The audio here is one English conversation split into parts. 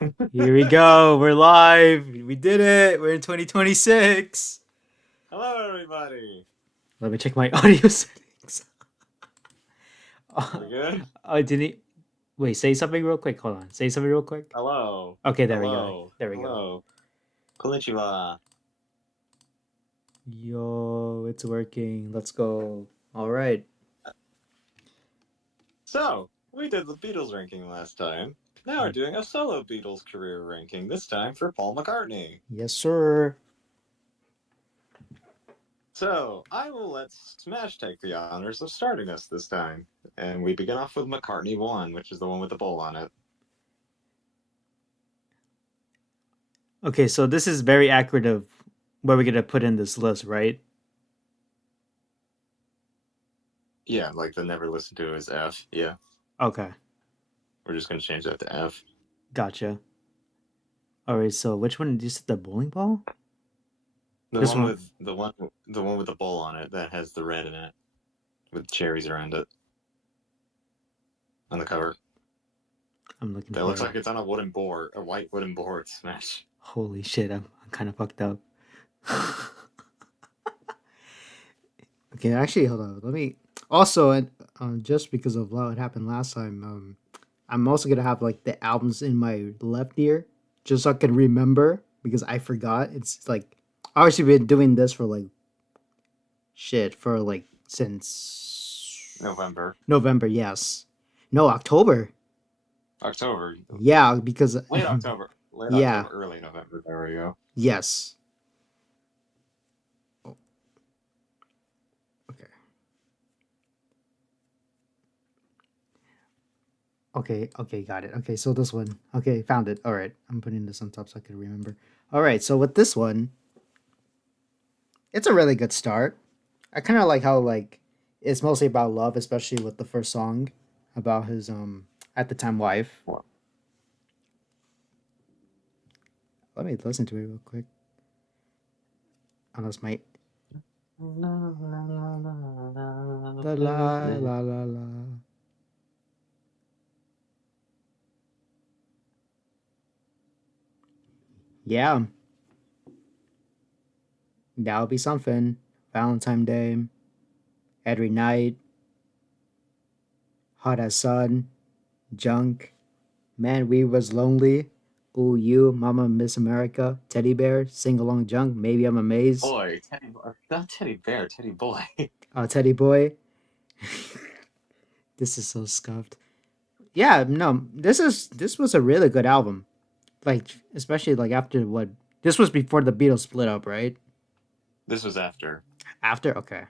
Here we go. We're live. We did it. We're in 2026. Hello, everybody. Let me check my audio settings. Are we good? Oh, didn't he? Wait, say something real quick. Hold on. Say something real quick. Hello. Okay, there we go. Hello. There we go. Hello. Konnichiwa. Yo, it's working. Let's go. All right. So, we did the Beatles ranking last time. Now we're doing a solo Beatles career ranking, this time for Paul McCartney. Yes, sir. So, I will let Smash take the honors of starting us this time. And we begin off with McCartney 1, which is the one with the bowl on it. Okay, so this is very accurate of where we're gonna put in this list, right? Yeah, like the never listened to is F. Yeah, Okay, we're just going to change that to F. gotcha. All right, so which one? You said the bowling ball? The This one one. with the bowl on it that has the red in it with cherries around it on the cover. I'm looking That for looks it. like it's on a wooden board, a white wooden board. Smash. Holy shit! I'm kind of fucked up. Okay, actually, hold on. Let me also, and just because of what happened last time, I'm also gonna have like the albums in my left ear, just so I can remember because I forgot. It's like obviously been doing this for like shit for like since November, November. Yes, no October. October, Yeah, because late yeah, October, early November. There we go. yes. Oh, okay. Okay, got it. Okay, so this one. Okay, found it. All right, I'm putting this on top so I can remember. All right, so with this one, it's a really good start. I kind of like how like it's mostly about love, especially with the first song about his at the time wife. Let me listen to it real quick. Unless my la la la la la. Yeah, that'll be something. Valentine Day, every night, hot as sun, junk. Man, we was lonely. Ooh, you, Mama, Miss America, Teddy Bear, sing along junk. Maybe I'm amazed. Boy, not Teddy Bear, Teddy Boy. Teddy Boy. This is so scuffed. Yeah, no, this was a really good album. Like especially like after what this was before the Beatles split up, right? This was after, After, okay.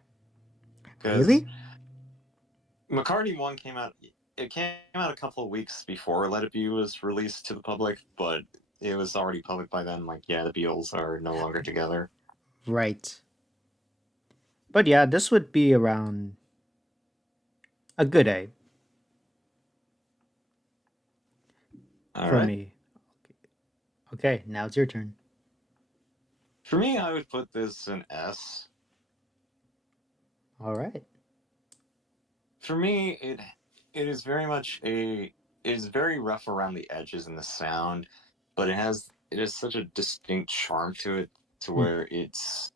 because Really? McCartney 1 came out. It came out a couple of weeks before Let It Be was released to the public, but it was already public by then. Like, yeah, the Beatles are no longer together. Right. But yeah, this would be around a good A All for right. me. Okay, now it's your turn. For me, I would put this an S. All right. For me, it is very much a it is very rough around the edges in the sound, but it has such a distinct charm to it to Hmm. where it's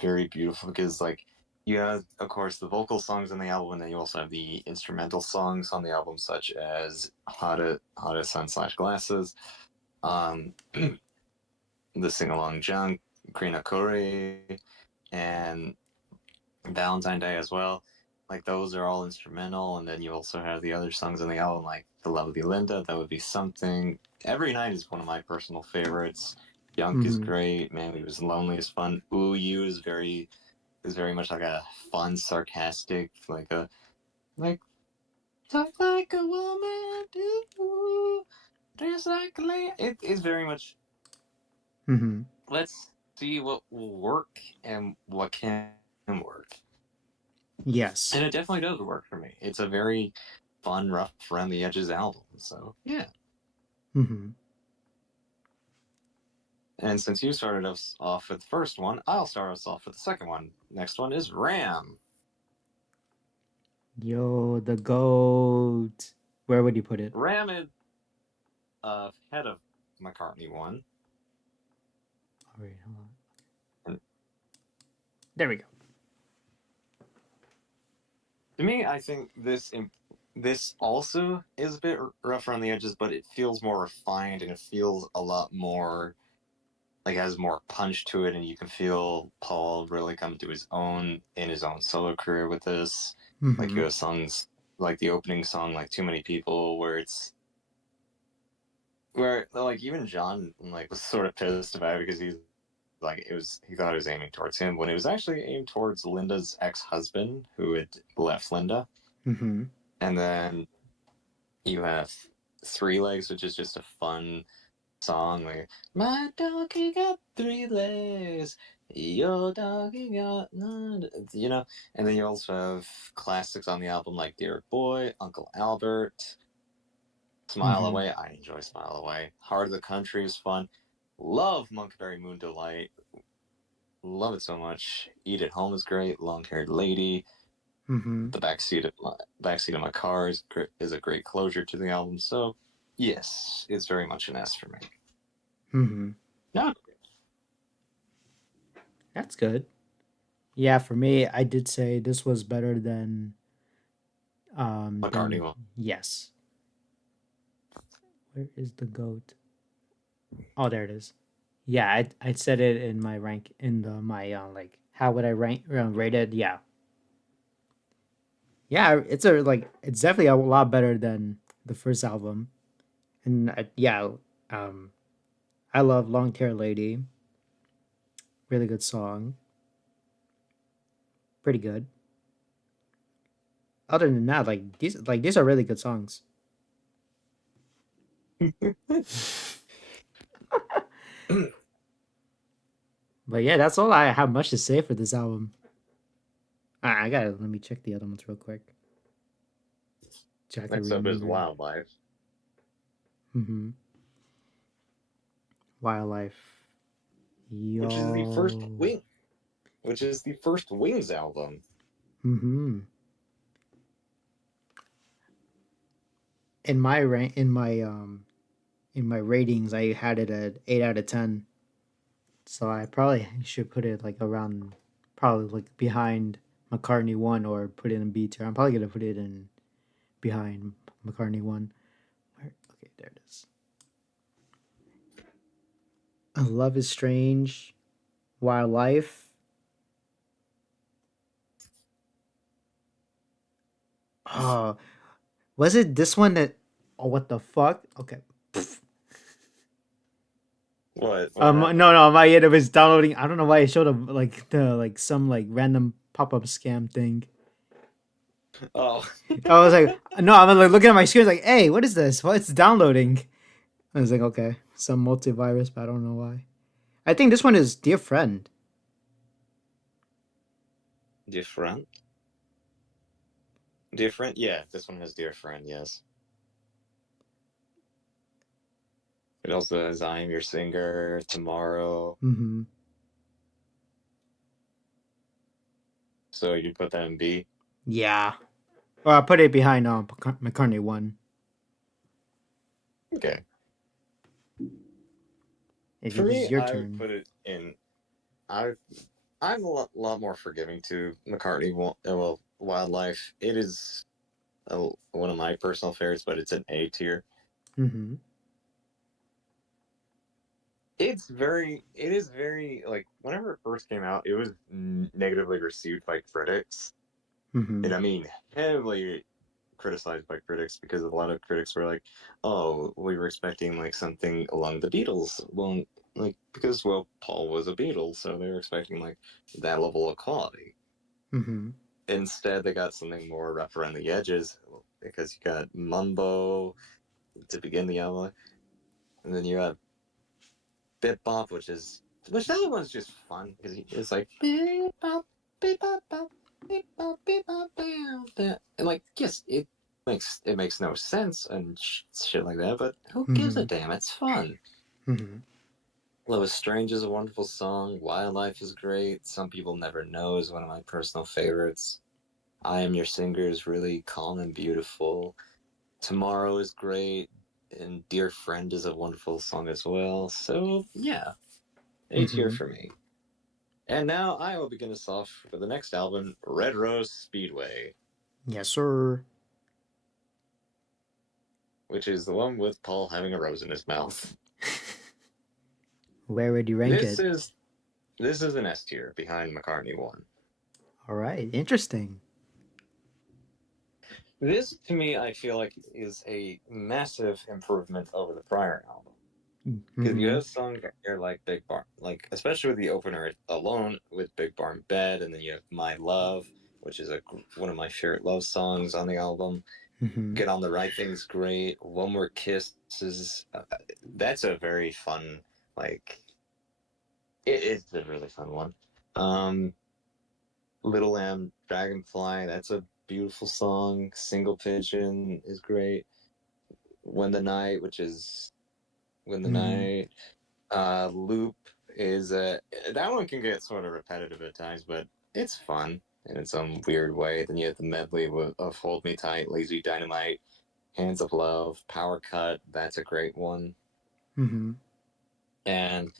very beautiful because like you have of course the vocal songs on the album and then you also have the instrumental songs on the album such as Hot as Sun slash Glasses, um the sing along junk, Krina Kore, and Valentine Day as well. Like those are all instrumental, and then you also have the other songs on the album, like "The Lovely Linda." That would be something. Every Night is one of my personal favorites. Young is Mm-hmm. great. Man, We Was Lonely is fun. Ooh, You is very much like a fun, sarcastic, like talk like a woman, do dress like a lady. It is very much. Mm-hmm. Let's see what will work and what can work. Yes. And it definitely does work for me. It's a very fun, rough around the edges album. So yeah. Mm-hmm. And since you started us off with the first one, I'll start us off with the second one. Next one is Ram. Yo, the goat. Where would you put it? Ram is head of McCartney 1. All right, hold on. And There we go. to me, I think this also is a bit rough around the edges, but it feels more refined and it feels a lot more like has more punch to it, and you can feel Paul really come to his own in his own solo career with this. Like Mm-hmm. you have songs like the opening song, like "Too Many People," where like even John like was sort of pissed about it because he thought it was aiming towards him when it was actually aimed towards Linda's ex-husband who had left Linda. Mm-hmm. And then you have Three Legs, which is just a fun song like my doggy got three legs, your doggy got none, and then you also have classics on the album like Dear Boy, Uncle Albert, Smile Mm-hmm. Away. I enjoy Smile Away. Heart of the Country is fun. Love Monkberry Moon Delight. Love it so much. Eat at Home is great. Long Haired Lady. Mm-hmm. The backseat of my car is a great closure to the album. So yes, it's very much an S for me. Mm-hmm. No, That's good. Yeah, for me, I did say this was better than McCartney one. yes. Where is the goat? Oh, there it is. Yeah, I said it in my rank in the my like how would I rank rate it? Yeah, yeah. It's definitely a lot better than the first album, and yeah, um, I love Long Hair Lady. Really good song. Pretty good. Other than that, these are really good songs. But yeah, that's all I have much to say for this album. I gotta let me check the other ones real quick. So I can Next up is remember. Wildlife, Mm-hmm. Wildlife. which is the first Yo. Wing, which is the first Wings album. Mm-hmm. In my rank, in my ratings, I had it at 8 out of 10. So I probably should put it like around, probably like behind McCartney one or put it in B tier. I'm probably gonna put it in behind McCartney one. Okay, there it is. Love is Strange, Wildlife. Oh, was it this one that? Oh, what the fuck? Okay. What happened? No, no, my end was downloading. I don't know why it showed up like the like some like random pop up scam thing. Oh, I was like, no, I'm like looking at my screen, like, hey, what is this? Well, it's downloading. I was like, okay, some multivirus, but I don't know why. I think this one is Dear Friend. different, different. Yeah, this one has Dear Friend. Yes, it also has I Am Your Singer, Tomorrow. Mm-hmm. So you put that in B. Yeah. Or I put it behind McCartney one. Okay. If For it me, is your I would turn. put it in. I I'm a lot more forgiving to McCartney. Well, Wildlife. It is one of my personal favorites, but it's an A tier. Mm-hmm. It is very like whenever it first came out, it was negatively received by critics, Mm-hmm. and I mean heavily criticized by critics because a lot of critics were like, "Oh, we were expecting like something along the Beatles." Well, like because Paul was a Beatle, so they were expecting like that level of quality. Mm-hmm. Instead, they got something more rough around the edges because you got Mumbo to begin the album, and then you have Bit Bop, which that one's just fun because it's like beep bop, beep bop bop, beep bop, beep bop, and like yes, it makes no sense and shit like that, but who gives a Mm-hmm. damn? It's fun. Mm-hmm. Love is Strange is a wonderful song. Wildlife is great. Some People Never Know is one of my personal favorites. I Am Your Singer is really calm and beautiful. Tomorrow is great. and Dear Friend is a wonderful song as well. So yeah, A tier Mm-hmm. for me. And now I will begin us off with the next album, Red Rose Speedway, Yes, sir. which is the one with Paul having a rose in his mouth. Where would you rank This it? is this is an S tier behind McCartney 1. All right, interesting. This to me I feel like is a massive improvement over the prior album. Because you Mm-hmm. have songs here like Big Barn, like especially with the opener alone with Big Barn Bed, and then you have My Love, which is one of my favorite love songs on the album. Mm-hmm. Get on the Right Thing's great. One More Kiss is that's a very fun, like it's a really fun one. Um, Little Lamb Dragonfly, that's a beautiful song. Single Pigeon is great. When the Night, which is When the Mm-hmm. Night. Loop is that one can get sort of repetitive at times, but it's fun in some weird way. Then you have the medley of Hold Me Tight, Lazy Dynamite, Hands of Love, Power Cut. That's a great one. Mm-hmm. And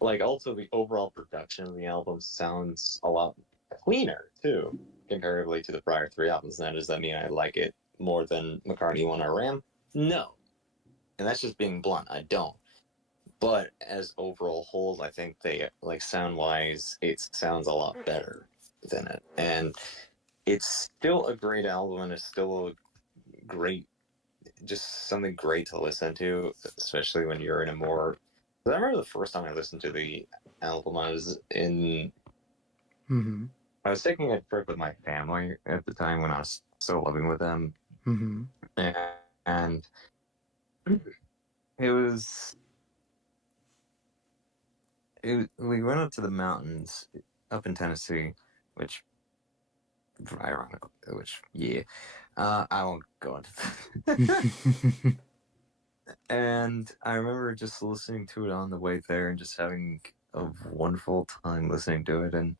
like also the overall production of the album sounds a lot cleaner too, comparatively to the prior three albums. Now, does that mean I like it more than McCartney One or Ram? No, and that's just being blunt. I don't. But as overall whole, I think they like sound wise, it sounds a lot better than it, and it's still a great album, and it's still a great, just something great to listen to, especially when you're in a more. I remember the first time I listened to the album, Mm-hmm. I was taking a trip with my family at the time when I was still living with them, Mm-hmm. and it was we went up to the mountains up in Tennessee, which ironic, which yeah, I won't go into that. And I remember just listening to it on the way there and just having a wonderful time listening to it, and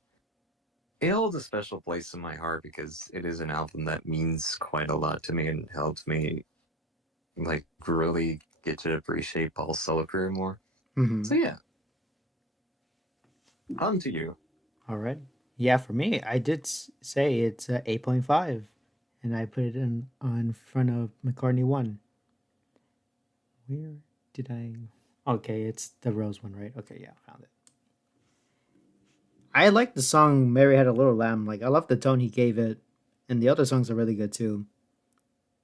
it holds a special place in my heart because it is an album that means quite a lot to me and helps me like really get to appreciate Paul's solo career more. Mm-hmm. So yeah, on to you. All right. Yeah, for me, I did say it's 8.5, and I put it in on front of McCartney 1. Where did I? Okay, it's the Rose one, right? Okay, yeah, I found it. I like the song "Mary Had a Little Lamb." Like, I love the tone he gave it, and the other songs are really good too.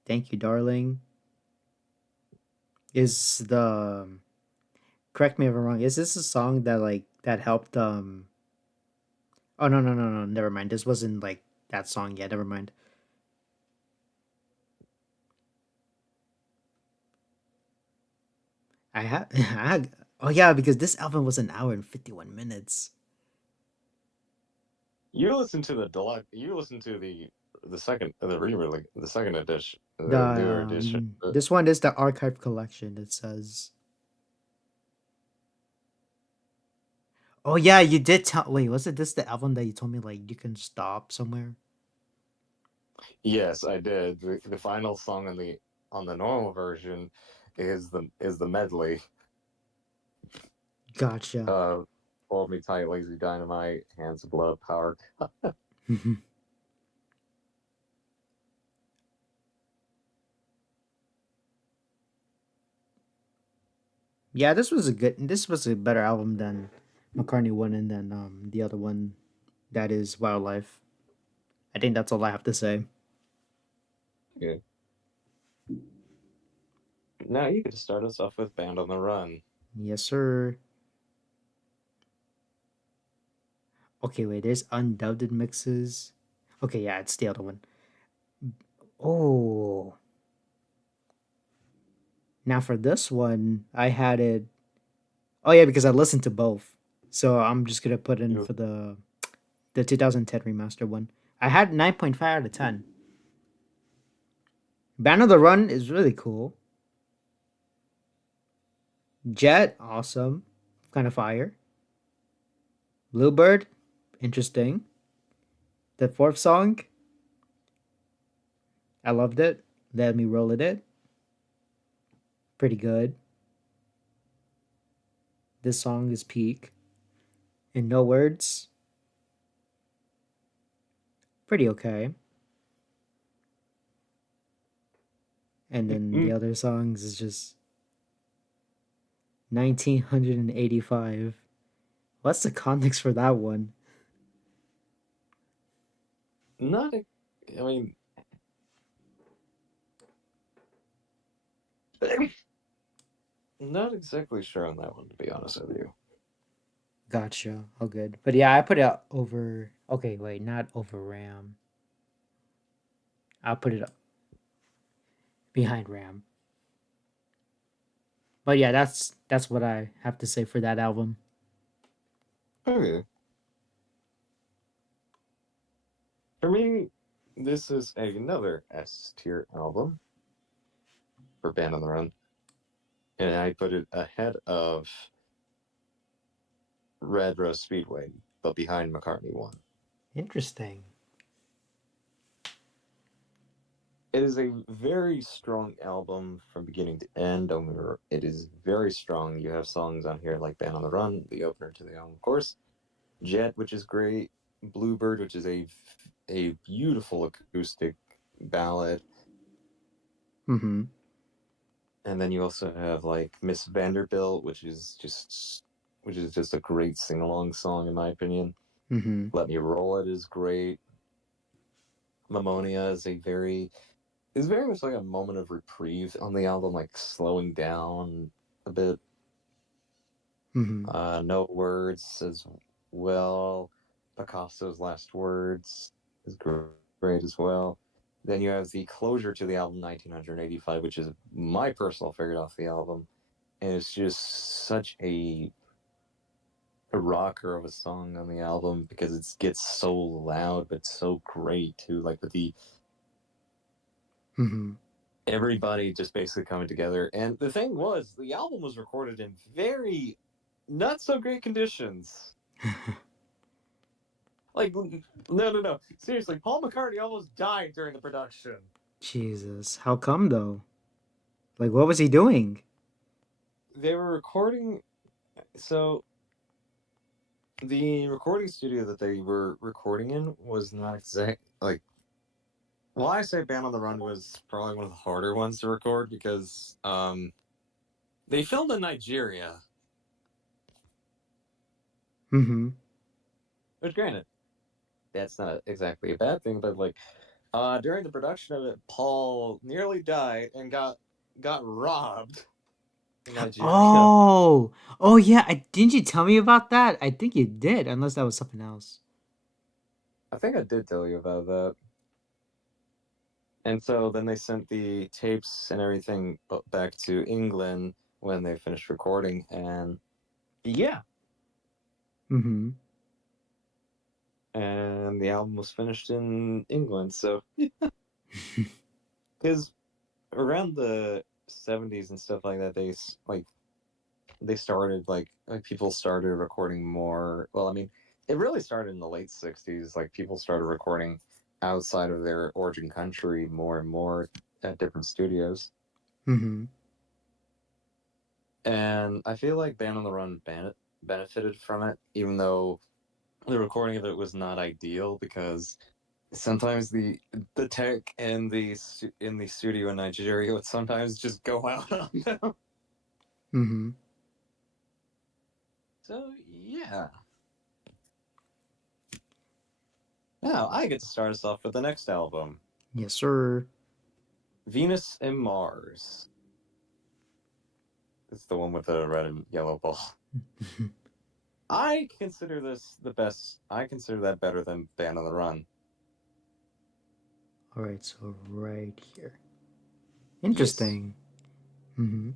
"Thank You, Darling" is the. Correct me if I'm wrong. Is this a song that that helped? Oh, no! Never mind. This wasn't like that song. Yeah, never mind. I had. I had. Oh yeah, because this album was an hour and 51 minutes. You listen to the deluxe. You listen to the second the re-release, the second edition, The the newer edition. this one is the archive collection. It says. Oh yeah, you did tell. Wait, was it this the album that you told me like you can stop somewhere? Yes, I did. The final song on the normal version is the medley. Gotcha. Uh, Hold Me Tight, Lazy Dynamite, Hands of Love, Power. Yeah, this was a good. This was a better album than McCartney one, and then the other one that is Wildlife. I think that's all I have to say. Yeah. Now you could start us off with Band on the Run. Yes, sir. Okay, wait. There's undubbed mixes. Okay, yeah, it's the other one. Oh, now for this one, I had it. Oh yeah, because I listened to both, so I'm just gonna put in You for the 2010 remaster one. I had 9.5 out of 10. Band of the Run is really cool. Jet, awesome, kind of fire. Bluebird, interesting. The fourth song, I loved it. Let Me Roll It. pretty good. This song is peak. In no words, pretty okay. And then the Mm, other songs is just 1985. What's the context for that one? not, I mean, not exactly sure on that one, to be honest with you. Gotcha. Oh, good. But yeah, I put it over. Okay, wait, not over Ram. I'll put it up behind Ram. But yeah, that's what I have to say for that album. Okay. For me, this is another S tier album for Band on the Run, and I put it ahead of Red Rose Speedway, but behind McCartney 1. Interesting. It is a very strong album from beginning to end. It is very strong. You have songs on here like Band on the Run, the opener to the album, of course. Jet, which is great. Bluebird, which is a beautiful acoustic ballad. Mm-hmm. And then you also have like Miss Vanderbilt, which is just a great sing along song in my opinion. Mm-hmm. Let Me Roll It is great. Mammonia is very much like a moment of reprieve on the album, like slowing down a bit. Mm-hmm. No Words as well. Picasso's Last Words is great as well. Then you have the closure to the album 1985, which is my personal favorite off the album. And it's just such a rocker of a song on the album because it gets so loud but so great too. Like with the Mm-hmm. everybody just basically coming together. And the thing was, the album was recorded in very not so great conditions. Like, no. Seriously, Paul McCartney almost died during the production. Jesus, how come though? Like, what was he doing? They were recording, so the recording studio that they were recording in was not exact. Like, well, I say Band on the Run was probably one of the harder ones to record because they filmed in Nigeria, Mm-hmm. which granted, that's not exactly a bad thing, but like during the production of it, Paul nearly died and got robbed in Nigeria. Oh, oh yeah. Didn't you tell me about that? I think you did, unless that was something else. I think I did tell you about that. And so then they sent the tapes and everything back to England when they finished recording, and yeah, Mm-hmm. and the album was finished in England. So because around the 70s and stuff like that, they started like people started recording more. Well, I mean, it really started in the late 60s. Like people started recording outside of their origin country more and more at different studios. Mm-hmm. And I feel like Band on the Run benefited from it, even though the recording of it was not ideal because sometimes the tech in the studio in Nigeria would sometimes just go out on them. Mm-hmm. So yeah. Now I get to start us off with the next album, Yes, sir. Venus and Mars. It's the one with the red and yellow ball. I consider this the best. I consider that better than Band on the Run. All right, so right here. Yes. Interesting. Mm-hmm.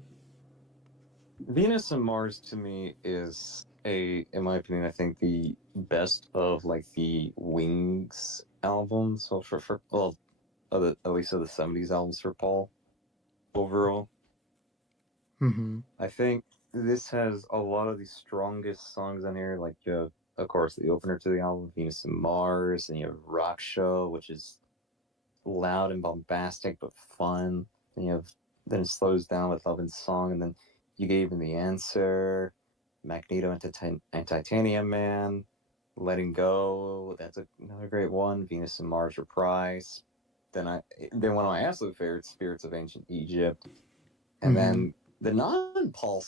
Venus and Mars to me is in my opinion, I think the best of like the Wings albums. So for well, at least of the '70s albums for Paul overall. Mm-hmm. I think this has a lot of the strongest songs on here. Like you have, of course, the opener to the album, Venus and Mars, and you have Rock Show, which is loud and bombastic but fun. And you have then it slows down with Love and Song, and then You Gave Me the Answer, Magneto and Titanium Man, Letting Go. That's another great one. Venus and Mars Reprise. Then one of my absolute favorites, Spirits of Ancient Egypt, and Mm-hmm. then the Paul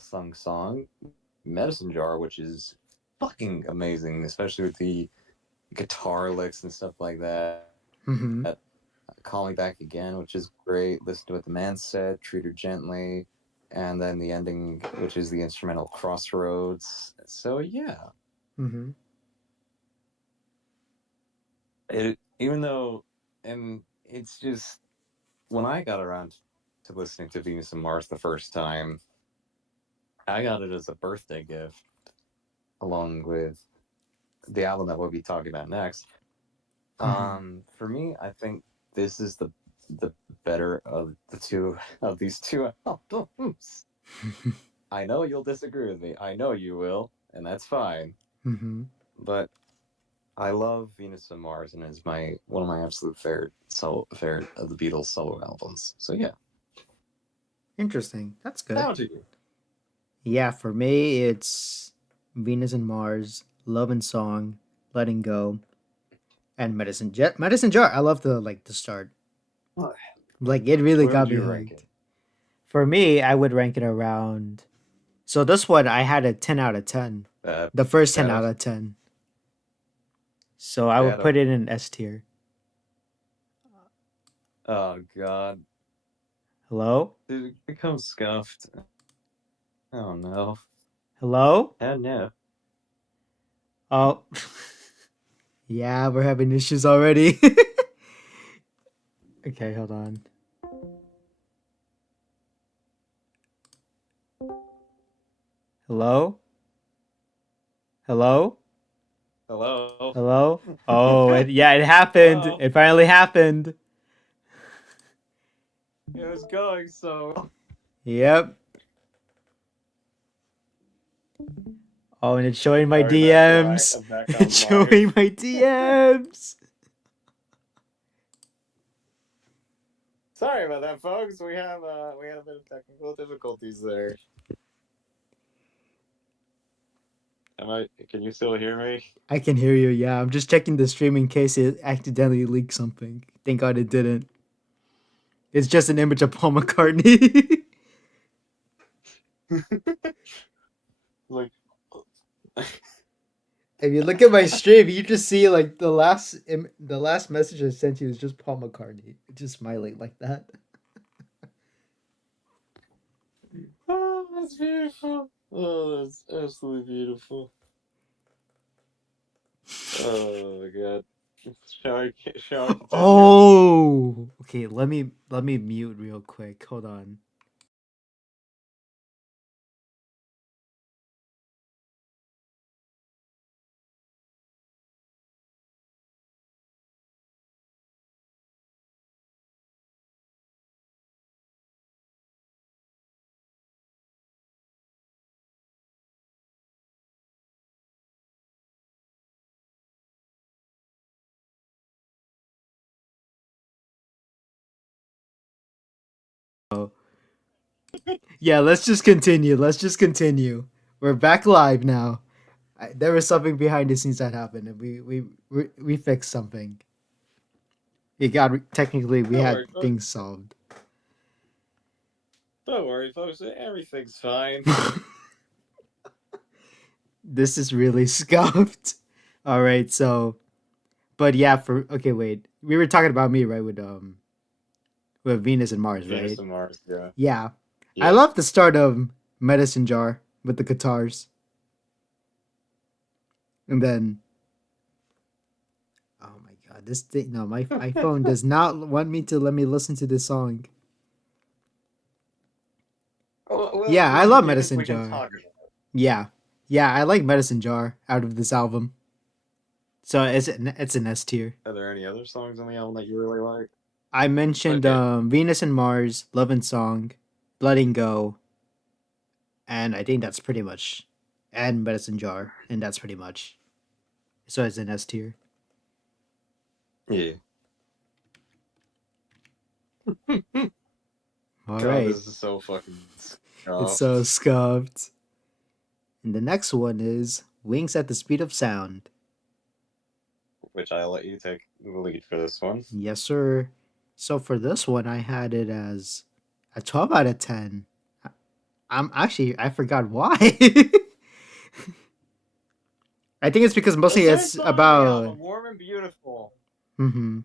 Sung song, Medicine Jar, which is fucking amazing, especially with the guitar licks and stuff like that. Mm-hmm. Call Me Back Again, which is great. Listen to What the Man Said, Treat Her Gently, and then the ending, which is the instrumental Crossroads. So yeah, Mm-hmm. even though, and it's just when I got around to listening to Venus and Mars the first time, I got it as a birthday gift, along with the album that we'll be talking about next. Mm-hmm. For me, I think this is the better of these two albums. I know you'll disagree with me. I know you will, and that's fine. Mm-hmm. But I love Venus and Mars, and it's my one of my absolute favorite of the Beatles solo albums. So yeah, Interesting. That's good. down to you. Yeah, for me, it's Venus and Mars, Love and Song, Letting Go, and Medicine Jar. I love the start. Like it really Where would got me you rank it? hooked. For me, I would rank it around. So this one, I had a 10 out of 10. Bad, The first ten bad, out of, of ten. So I would bad. put it in S tier. Oh God, Hello, did it become scuffed? Oh no. hello. Oh no. Oh, yeah, we're having issues already. Okay, hold on. Hello, hello, Hello. hello. Oh, yeah, it happened. Hello. It finally happened. It was going so. Yep. Oh, and it's showing my Sorry, back DMs. I'm back It's online. showing my DMs. Sorry about that, folks. We had a bit of technical difficulties there. Can you still hear me? I can hear you. Yeah, I'm just checking the stream in case it accidentally leaked something. Thank God it didn't. It's just an image of Paul McCartney. Like, If you look at my stream, you just see like the last message I sent you is just Paul McCartney, just smiling like that. oh, that's beautiful. Oh, that's absolutely beautiful. Oh my god. Shall I continue? Oh, okay. Let me mute real quick. Hold on. Oh, yeah. Let's just continue. Let's just continue. We're back live now. There was something behind the scenes that happened, and we fixed something. It got technically we Don't had worry, folks. things solved. Don't worry, folks. Everything's fine. This is really scuffed. All right, so but yeah, for okay, wait. We were talking about me, right, with Venus and Mars, Venus right? and Mars, yeah. Yeah. I Yeah. love the start of Medicine Jar with the guitars. And then oh my god, this thing no, my iPhone does not want me to let me listen to this song. Well, Yeah, I love we Medicine can Jar. talk about it. Yeah. Yeah, I like Medicine Jar out of this album. So it's an S tier. Are there any other songs on the album that you really like? I mentioned Okay. Venus and Mars, Love and Song, Letting Go, and I think that's pretty much, and Medicine Jar, and that's pretty much. So it's an S tier. Yeah. All God, right. this is so fucking It's so scuffed. scuffed. And the next one is Wings at the Speed of Sound. Which I'll let you take the lead for this one. Yes, sir. So for this one, I had it as a 12 out of 10. I'm actually, I forgot why. I think it's because The mostly third it's song on the about. album, Warm and Beautiful. Hmm.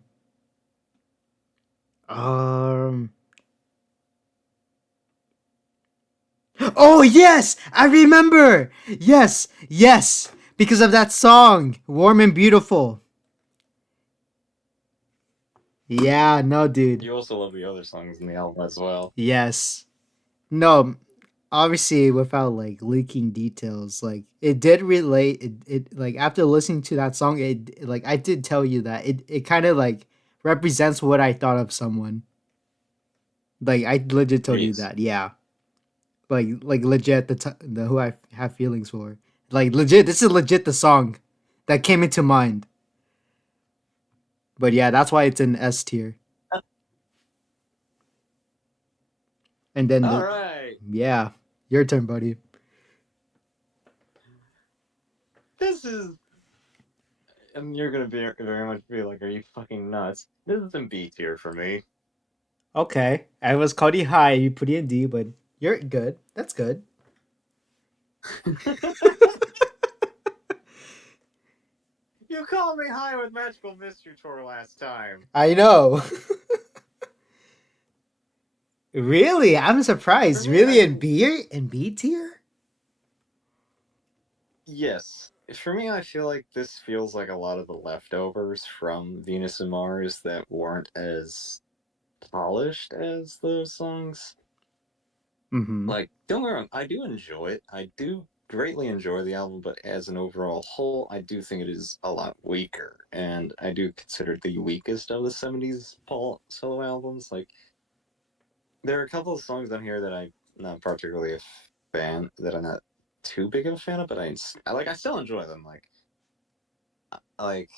Um. Oh, yes! I remember! Yes! Yes! Because of that song, Warm and Beautiful. Yeah, no, dude. You also love the other songs in the album as well. Yes. No, obviously without like leaking details, like it did relate. It like after listening to that song, it like I did tell you that it kind of like represents what I thought of someone. Like I legit told you Jeez. that. Yeah. Like legit the who I have feelings for. Like legit, this is legit the song that came into mind. But yeah, that's why it's in S tier. And then All the right. yeah, your turn, buddy. This is, and you're gonna be very much be like, are you fucking nuts? This is in B tier for me. Okay, I was Cody high. You put it in D, but you're good. That's good. You called me high with Magical Mystery Tour last time. I know. Really, I'm For surprised. me, Really, I in think B tier? yes. For me, I feel like this feels like a lot of the leftovers from Venus and Mars that weren't as polished as those songs. Mm-hmm. Like, don't get me wrong, I do enjoy it. I do greatly enjoy the album, but as an overall whole, I do think it is a lot weaker. And I do consider it the weakest of the 70s Paul solo albums. Like, there are a couple of songs on here that I'm not particularly a fan, that I'm not too big of a fan of, but I still enjoy them. Like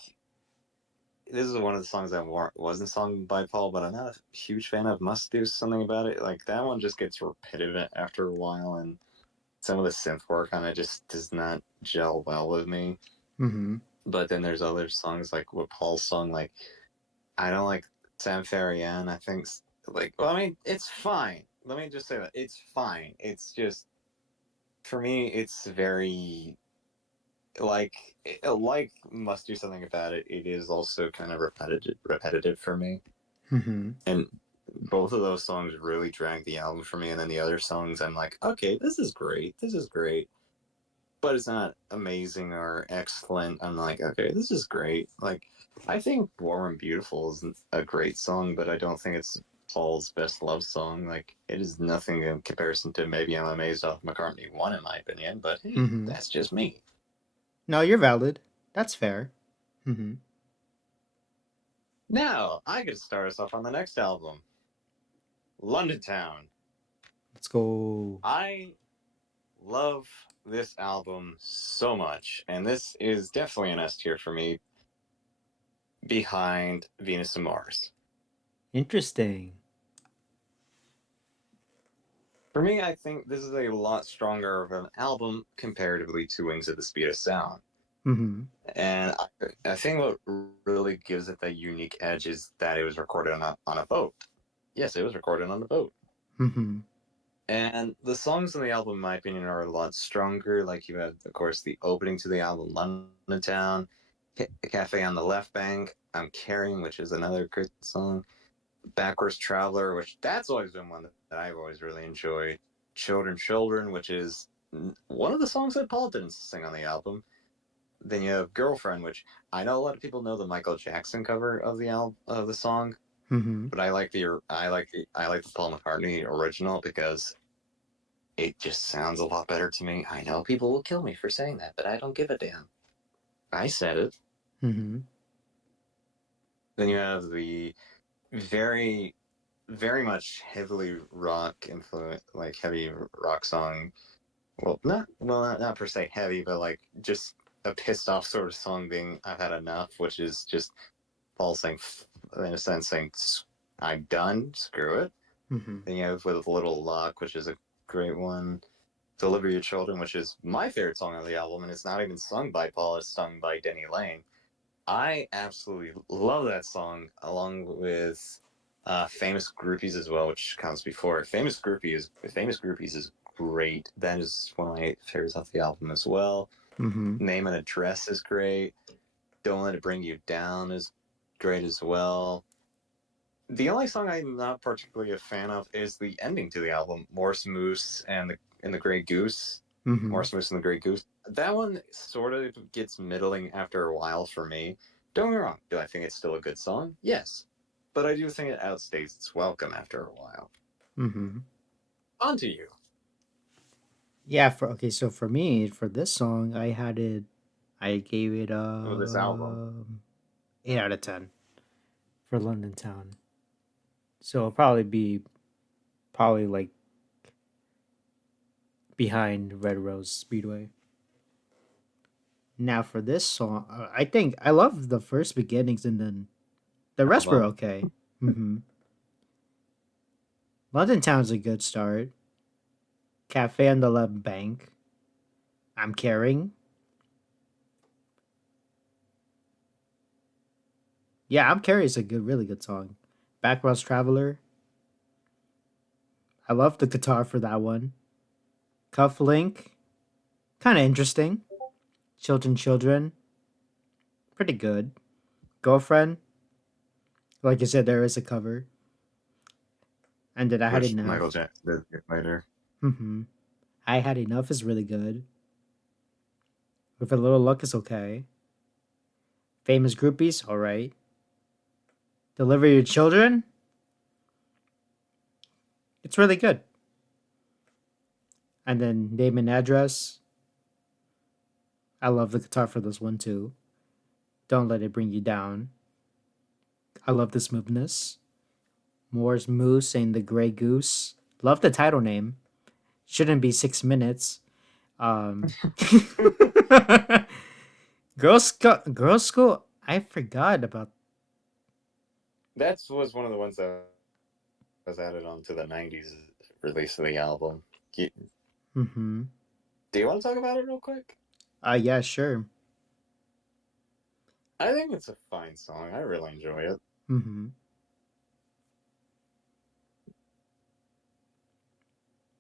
this is one of the songs that wasn't sung by Paul, but I'm not a huge fan of. Must do something about it. Like that one just gets repetitive after a while, and some of the synth work on it just does not gel well with me. Mm-hmm. But then there's other songs like what Paul's song, like I don't like Sam Farian. I think well, I mean, it's fine. Let me just say that it's fine. It's just for me, it's very like like must do something about it. It is also kind of repetitive for me, Mm-hmm. and both of those songs really drag the album for me. And then the other songs, I'm like, okay, this is great, but it's not amazing or excellent. I'm like, okay, this is great. Like, I think "Warm and Beautiful" is a great song, but I don't think it's Paul's best love song. Like, it is nothing in comparison to "Maybe I'm Amazed" off McCartney 1, in my opinion. But hey, Mm-hmm. that's just me. No, you're valid. That's fair. Mm-hmm. Now, I could start us off on the next album, London Town. Let's go. I love this album so much, and this is definitely an S tier for me, behind Venus and Mars. Interesting. For me, I think this is a lot stronger of an album comparatively to Wings of the Speed of Sound. Mm-hmm. And I think what really gives it that unique edge is that it was recorded on a boat. Yes, it was recorded on a boat. Mm-hmm. And the songs on the album, in my opinion, are a lot stronger. Like you have, of course, the opening to the album, London Town, Cafe on the Left Bank, I'm Carrying, which is another great song, Backwards Traveler, which that's always been one that I've always really enjoyed, Children, Children, which is one of the songs that Paul didn't sing on the album. Then you have Girlfriend, which I know a lot of people know the Michael Jackson cover of the album of the song, Mm-hmm. but I like the Paul McCartney original because it just sounds a lot better to me. I know people will kill me for saying that, but I don't give a damn. I said it. Mm-hmm. Then you have the very, very much heavily rock influence, like heavy rock song. Not per se heavy, but like just a pissed off sort of song being "I've Had Enough," which is just Paul saying, in a sense, saying "I'm done, screw it." Mm-hmm. Then you have With Little Luck, which is a great one. Deliver Your Children, which is my favorite song on the album, and it's not even sung by Paul, it's sung by Denny Lane. I absolutely love that song, along with Famous Groupies as well, which comes before it. Famous Groupies is great. That is one of my favorites off the album as well. Mm-hmm. Name and Address is great. Don't Let It Bring You Down is great as well. The only song I'm not particularly a fan of is the ending to the album, Morse Moose and the Grey Goose. Mm-hmm. Morse Moose and the Grey Goose. That one sort of gets middling after a while for me. Don't get me wrong. Do I think it's still a good song? Yes. But I do think it outstays its welcome after a while. Mm-hmm. On to you. Yeah. So for me, for this song, I gave it Oh, this album. 8 out of 10 for London Town. So it'll probably like behind Red Rose Speedway. Now for this song, I think I love the first beginnings and then the rest were Album. okay. Mm-hmm. London Town's a good start. Cafe on the Left Bank. I'm Caring. Yeah, I'm Caring is a really good song. Backwards Traveler. I love the guitar for that one. Cufflink. Kind of interesting. Children. Pretty good. Girlfriend. Like you said, there is a cover. And then I Had Which Michael Enough. Jackson did later. Mm-hmm. I Had Enough is really good. With a Little Luck is okay. Famous Groupies, alright. Deliver Your Children, it's really good. And then Name and Address, I love the guitar for this one too. Don't Let It Bring You Down, I love the smoothness. Moore's Moose and the Grey Goose, love the title name. Shouldn't be 6 minutes. Um, Girls School, I forgot about. That was one of the ones that was added on to the 90s release of the album. Do Mm-hmm. you want to talk about it real quick? Yeah, sure. I think it's a fine song. I really enjoy it. Mm-hmm.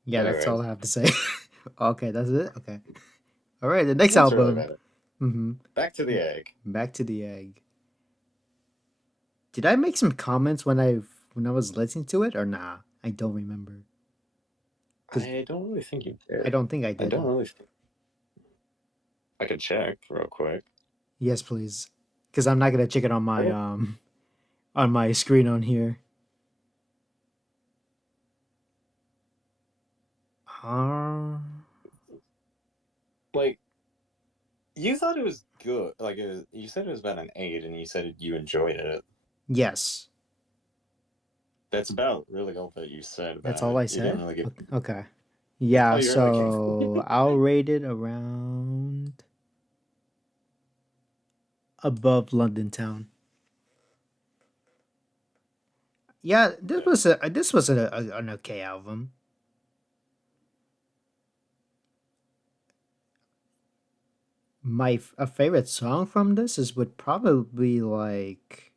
Yeah, that's all Anyways, I have to say. Okay, that's it. Okay. All right, the next that's really album. about it. Mm-hmm. Back to the egg. Back to the Egg. Did I make some comments when I was listening to it or nah? I don't remember. Cause I don't really think you I did. don't think I I don't did. really think. I could check real quick. Yes, please. Cause I'm not gonna check it on my screen on here. Uh, Like, you thought it was good. Like, you said it was about an 8, and you said you enjoyed it. yes, That's about really all that you said that's about all it. I You didn't said. really give. Okay. That's Yeah, all you really gave. so I'll rate it around above London Town. Yeah, this was an okay album. A favorite song from this is would probably like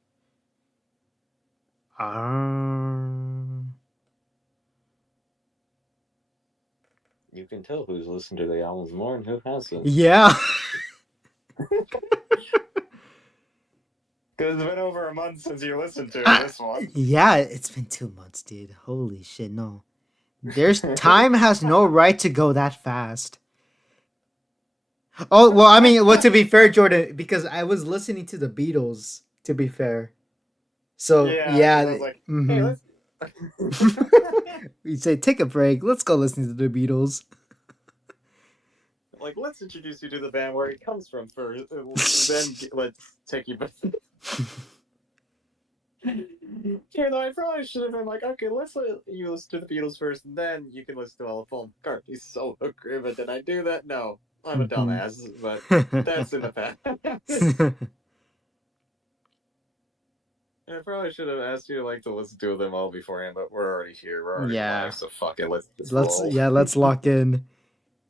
um You can tell who's listened to the albums more and who hasn't. yeah. Because it's been over a month since you listened to Ah, this one. yeah, it's been 2 months, dude. Holy shit, no. There's time has no right to go that fast. Oh well, I mean, well to be fair, Jordan, because I was listening to the Beatles. To be fair, so Yeah, because I yeah. was like, hey, Mm-hmm. let's. We say take a break. Let's go listen to the Beatles. Like, let's introduce you to the band where it comes from first, then let's take you back. Here, though, I probably should have been like, okay, let's let you listen to the Beatles first, and then you can listen to all of Paul McCartney's solo career. But did I do that? No, I'm a Mhm. dumbass, but that's in the past. I probably should have asked you like to listen to them all beforehand, but we're already here. We're already live, Yeah. so fuck it. Let's just Let's roll. yeah, let's lock in.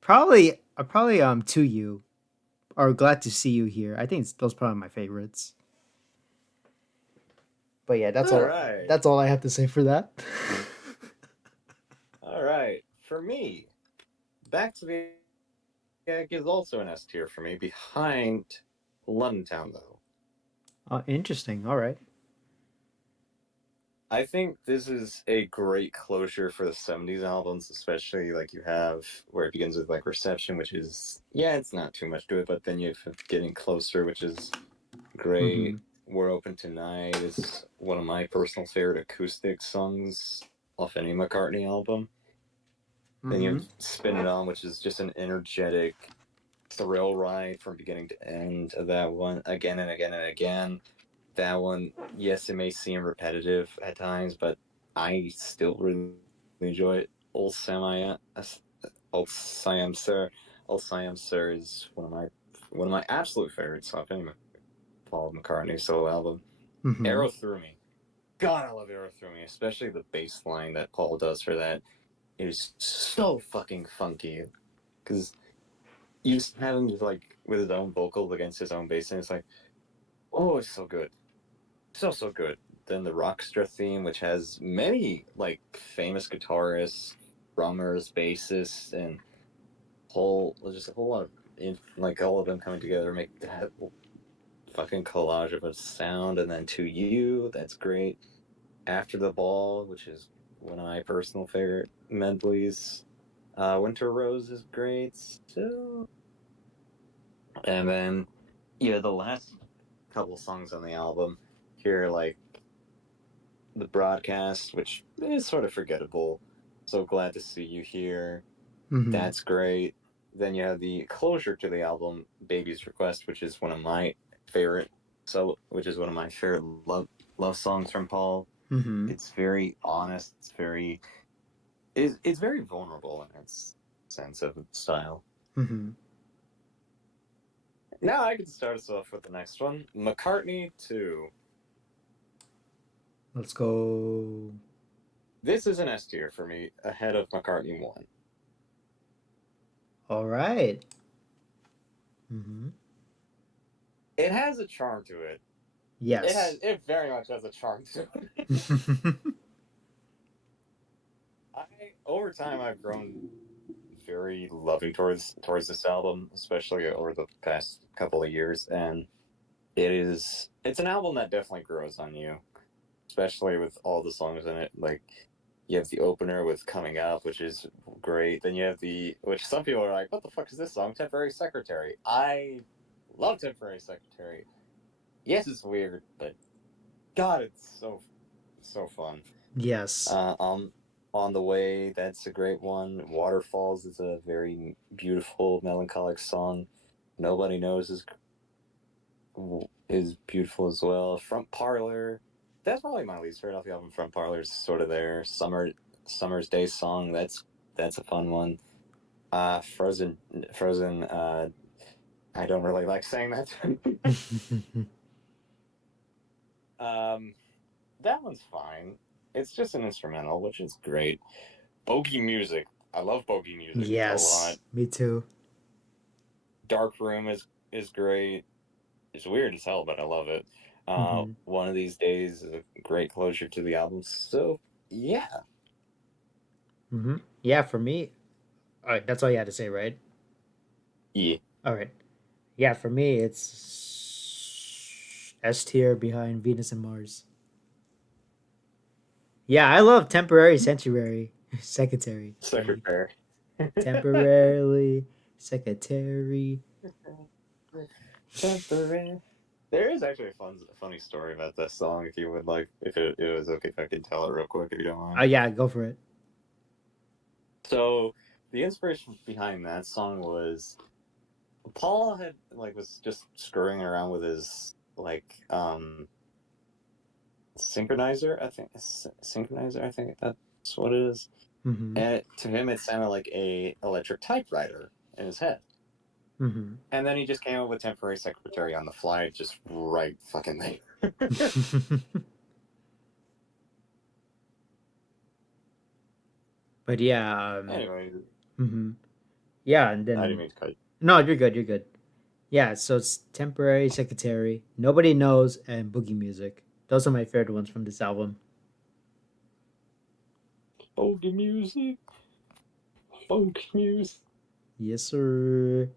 Probably to you or glad to see you here. I think those are probably my favorites. But yeah, All right. that's all I have to say for that. All right. For me, Back to the Egg is also an S tier for me, behind London Town, though. Interesting. All right. I think this is a great closure for the 70s albums, especially like you have where it begins with like Reception, which is, yeah, it's not too much to it, but then you have Getting Closer, which is great. Mhm. We're Open Tonight is one of my personal favorite acoustic songs off any McCartney album. Then you have Mhm. Spin It On, which is just an energetic thrill ride from beginning to end of that one, again and again and again. That one, yes, it may seem repetitive at times, but I still really enjoy it. Old Siam Sir, Old Siam Sir is one of my absolute favorites off any Paul McCartney solo album. Mhm. Arrow Through Me. God, I love Arrow Through Me, especially the bass line that Paul does for that. It is so fucking funky because you just have him just like with his own vocals against his own bass, and it's like, oh, it's so good, so good. Then the Rockstar theme, which has many like famous guitarists, drummers, bassists, and just a whole lot of like all of them coming together make that fucking collage of a sound. And then To You, that's great. After the Ball, which is one of my personal favorite medleys. Winter Rose is great. So, and then yeah, the last couple songs on the album here, like the Broadcast, which is sort of forgettable. So Glad to See You Here. Mhm. That's great. Then you have the closure to the album, Baby's Request, which is one of my favorite. Which is one of my favorite love songs from Paul. Mhm. It's very honest. It's very vulnerable in its sense of style. Mhm. Now I can start us off with the next one, McCartney 2. Let's go. This is an S tier for me, ahead of McCartney 1. All right. Mhm. It has a charm to it. Yes. It very much has a charm to it. I Over time I've grown very loving towards this album, especially over the past couple of years, and it's an album that definitely grows on you, especially with all the songs in it. Like you have the opener with Coming Up, which is great. Then you have which some people are like, what the fuck is this song? Temporary Secretary. I love Temporary Secretary. Yes, it's weird, but God, it's so fun. Yes. Uh, um, on the Way, that's a great one. Waterfalls is a very beautiful, melancholic song. Nobody Knows is beautiful as well. Front Parlor, that's probably my least favorite off the album. Front Parlor is sort of there. Summer's Day song, that's a fun one. Frozen. I don't really like saying that. um, that one's fine. It's just an instrumental, which is great. Bogey Music. I love Bogey Music a lot. Yes. Me too. Dark Room is great. It's weird as hell, but I love it. Mhm. One of These Days is a great closure to the album. So yeah, Mhm. Yeah, for me, all right, that's all you had to say, right? yeah, All right. Yeah, for me, it's S tier behind Venus and Mars. Yeah, I love temporary sanctuary secretary. Like Secretary. temporarily secretary. Temporary. There is actually a funny story about that song. If you would like, if it was okay, if I could tell it real quick, if you don't mind. Yeah, go for it. So the inspiration behind that song was Paul had like was just screwing around with his synchronizer. I think synchronizer. I think that's what it is. Mm-hmm. And to him, it sounded like a electric typewriter in his head. Mm-hmm. And then he just came up with temporary secretary on the fly, just right fucking there. But yeah, Anyway, mhm. Yeah, and I didn't then mean to cut you. no, you're good. You're good. Yeah, so it's temporary secretary, nobody knows, and boogie music. Those are my favorite ones from this album. Folk music, folk music. Yes, sir.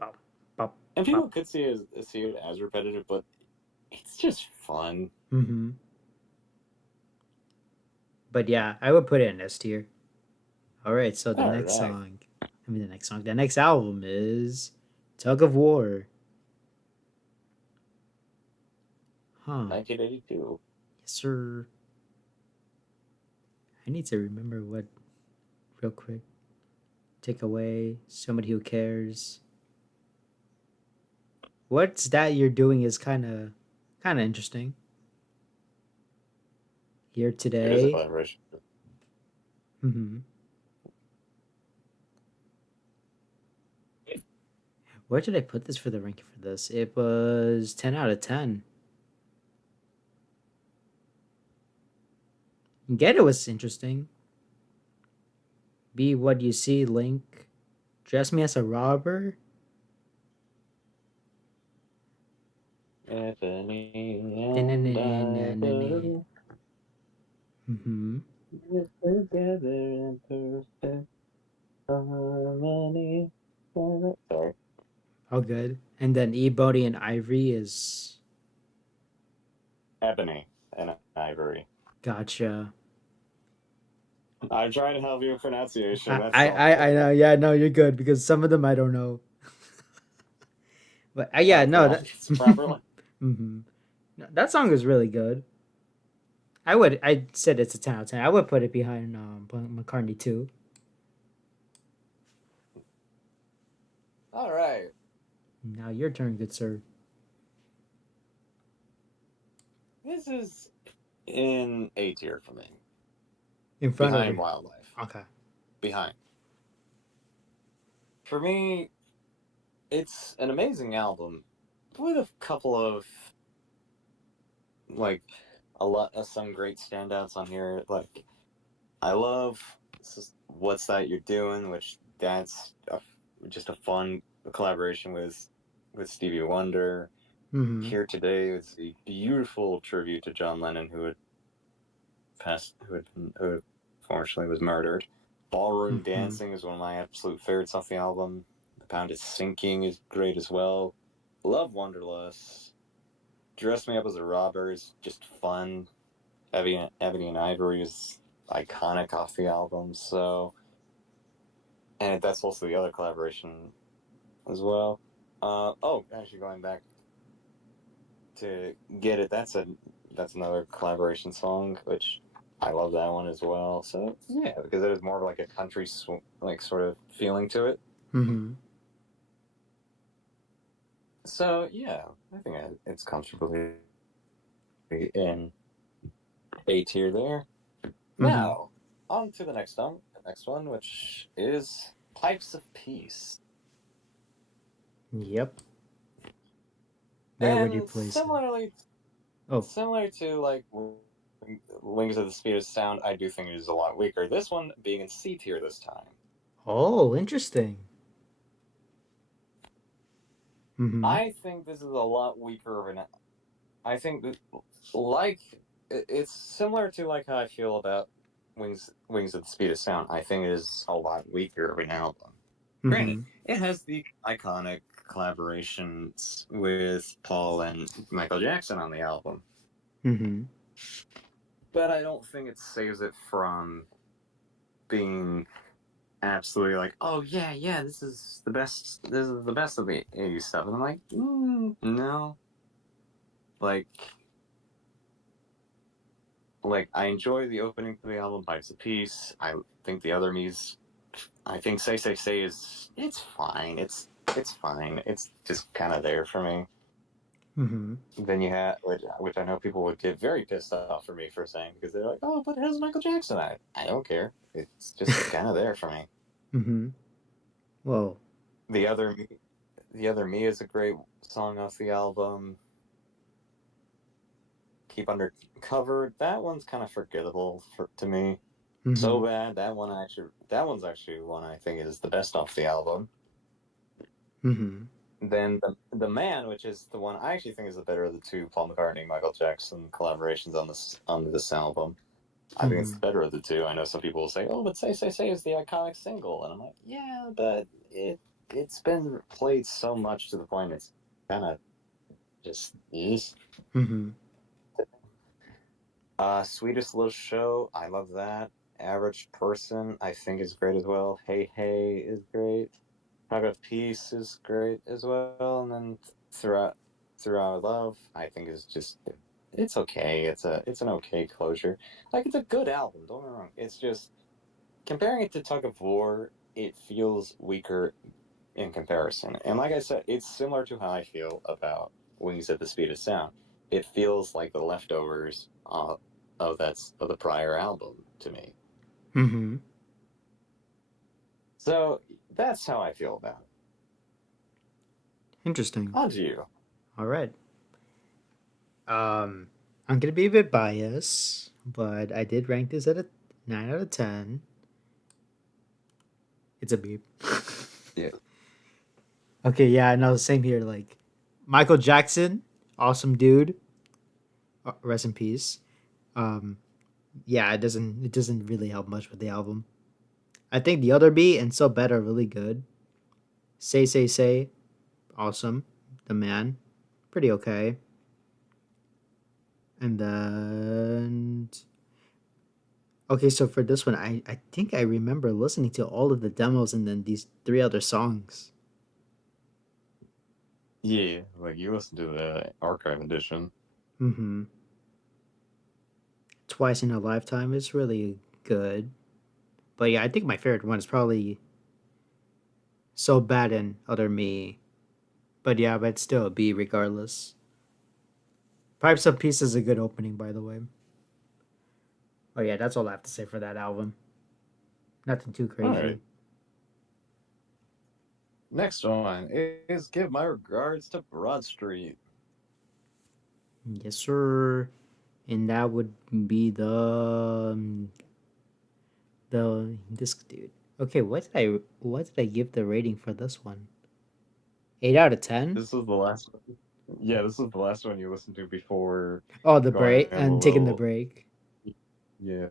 Bop, bop, And people bop. could see it as repetitive, but it's just fun. Mm-hmm. But yeah, I would put it in S tier. All right, so the All next right, song, the next album is Tug of War. Huh. 1982. Yes, sir. I need to remember what real quick. Take away somebody who cares. What's that you're doing is kind of interesting. Here It is a today. collaboration. Mm-hmm. Where did I put this for the ranking for this? It was 10 out of 10. Get it was interesting. Be what you see, Link. Dress me as a robber. Ebony and Ivory Mm-hmm. live together in perfect harmony. Sorry, All good. And then Ebony and Ivory is Ebony and Ivory. gotcha. I'm trying to help you with pronunciation. I, That's I, all. I, I know. Yeah, no, you're good because some of them I don't know. But Trying yeah, to no, that. pronounce properly. hmm No, that song is really good. I said it's a 10 out of 10. I would put it behind McCartney too. All right. Now your turn, good sir. This is in A tier for me. In front of Behind it. Wildlife. Okay. Behind. For me, it's an amazing album with a couple of like a lot of some great standouts on here. Like I love What's That You're Doing, which just a fun collaboration with Stevie Wonder. Mm-hmm. Here Today is a beautiful tribute to John Lennon, who unfortunately was murdered. Ballroom Mm-hmm. Dancing is one of my absolute favorites off the album. The Pound is Sinking is great as well. Love Wanderlust. Dress Me Up as a Robber is just fun. Ebony and Ivory is iconic off the album. So, and that's also the other collaboration as well. Actually, going back to Get It, that's another collaboration song, which I love that one as well. So yeah, because it is more of like a country like sort of feeling to it. Mm-hmm. So yeah, I think it's comfortably in A tier there. Mm-hmm. Now, on to the next one, which is Pipes of Peace. Yep. Where would you And place it? similarly, Oh. similar to like Wings of the Speed of Sound, I do think it is a lot weaker. This one being in C tier this time. Oh, interesting. Mm-hmm. I think this is a lot weaker of an. I think that, like it's similar to like how I feel about Wings of the Speed of Sound. I think it is a lot weaker of an album. Granted, Mm-hmm. it has the iconic collaborations with Paul and Michael Jackson on the album, Mm-hmm. but I don't think it saves it from being absolutely like, oh yeah, yeah, this is the best. This is the best of the '80s stuff, and I'm like, no, like. Like I enjoy the opening to the album, Pipes of Peace. I think the other me's I think Say is it's fine. It's fine. It's just kind of there for me. Mm-hmm. Then you have which I know people would get very pissed off for me for saying because they're like, oh, but it has Michael Jackson on it. I don't care. It's just kind of there for me. Mm-hmm. Well. The other the other me is a great song off the album. Keep Under Cover. That one's kind of forgettable to me. So Mm-hmm. bad that one's actually one I think is the best off the album. Mm-hmm. Then the Man, which is the one I actually think is the better of the two Paul McCartney Michael Jackson collaborations on this album. I think it's Mm-hmm. the better of the two. I know some people will say, "Oh, but Say is the iconic single," and I'm like, "Yeah, but it's been played so much to the point it's kind of just is." Mm-hmm. Sweetest Little Show, I love that. Average Person, I think is great as well. Hey Hey is great. Tug of Peace is great as well, and then throughout Love, I think is just it's okay. It's an okay closure. Like it's a good album. Don't get me wrong. It's just comparing it to Tug of War, it feels weaker in comparison. And like I said, it's similar to how I feel about Wings at the Speed of Sound. It feels like the leftovers of the prior album to me. Mm-hmm. So that's how I feel about it. Interesting. On to you. All right. Um, I'm gonna be a bit biased, but I did rank this at a 9 out of 10. It's a beep. Yeah. Okay, yeah, I know. Same here. Like Michael Jackson, awesome dude. Rest in peace. Um, yeah, it doesn't really help much with the album. I think the other beat and So Bad are really good. Say, awesome. The Man, pretty okay. And then okay, so for this one, I think I remember listening to all of the demos and then these three other songs. Yeah, like you listen to the archive edition. Mm-hmm. Twice in a Lifetime is really good. But yeah, I think my favorite one is probably So Bad and Other Me. But yeah, but still a B regardless. Pipes of Peace is a good opening, by the way. Oh yeah, that's all I have to say for that album. Nothing too All right. crazy. Next one is Give My Regards to Broad Street. Yes, sir. And that would be the this dude. Okay, what did I give the rating for this one? 8 out of 10. This is the last Yeah, this is the last one you listened to before Oh, the going break a and taking the little break. yeah.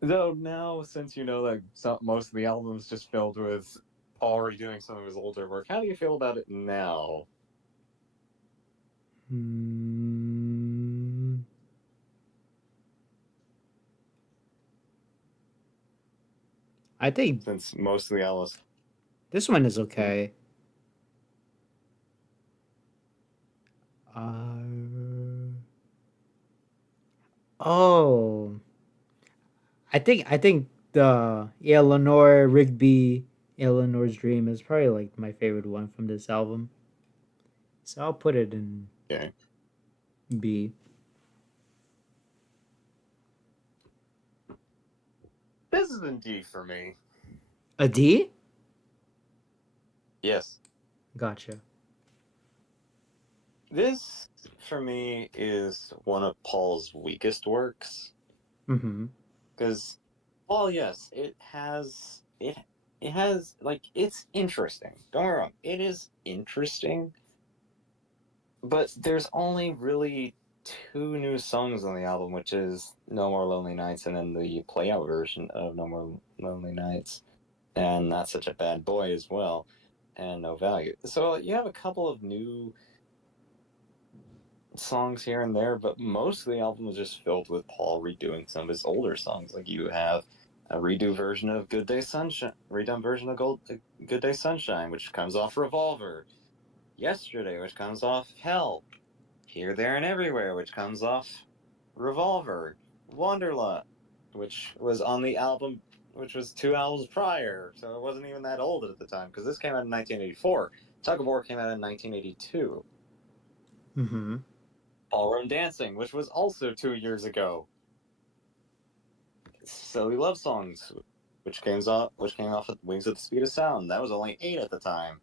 Though now, since you know that most of the album is just filled with Paul redoing some of his older work, how do you feel about it now? Hmm, I think Since most of the albums, this one is hmm? okay. Uh, oh, I think the Eleanor Rigby, Eleanor's Dream is probably like my favorite one from this album. So I'll put it in Okay, B. this is indeed for me. A D? Yes, Gotcha. this for me is one of Paul's weakest works Mm-hmm. because, well, yes, it has like it's interesting. Don't get me wrong, it is interesting, but there's only really two new songs on the album, which is No More Lonely Nights and then the playout version of No More Lonely Nights. And Not Such a Bad Boy as well, and No Value. So you have a couple of new songs here and there, but most of the album is just filled with Paul redoing some of his older songs. Like you have a redo version of Good Day Sunshine, redone version of Good Day Sunshine, which comes off Revolver. Yesterday, which comes off Hell. Here, There, and Everywhere, which comes off Revolver. Wanderlust, which was on the album, which was two albums prior, so it wasn't even that old at the time, because this came out in 1984. Tug of War came out in 1982. Mm-hmm. Ballroom Dancing, which was also 2 years ago. Silly Love Songs, which came off at Wings at the Speed of Sound. That was only 8 at the time.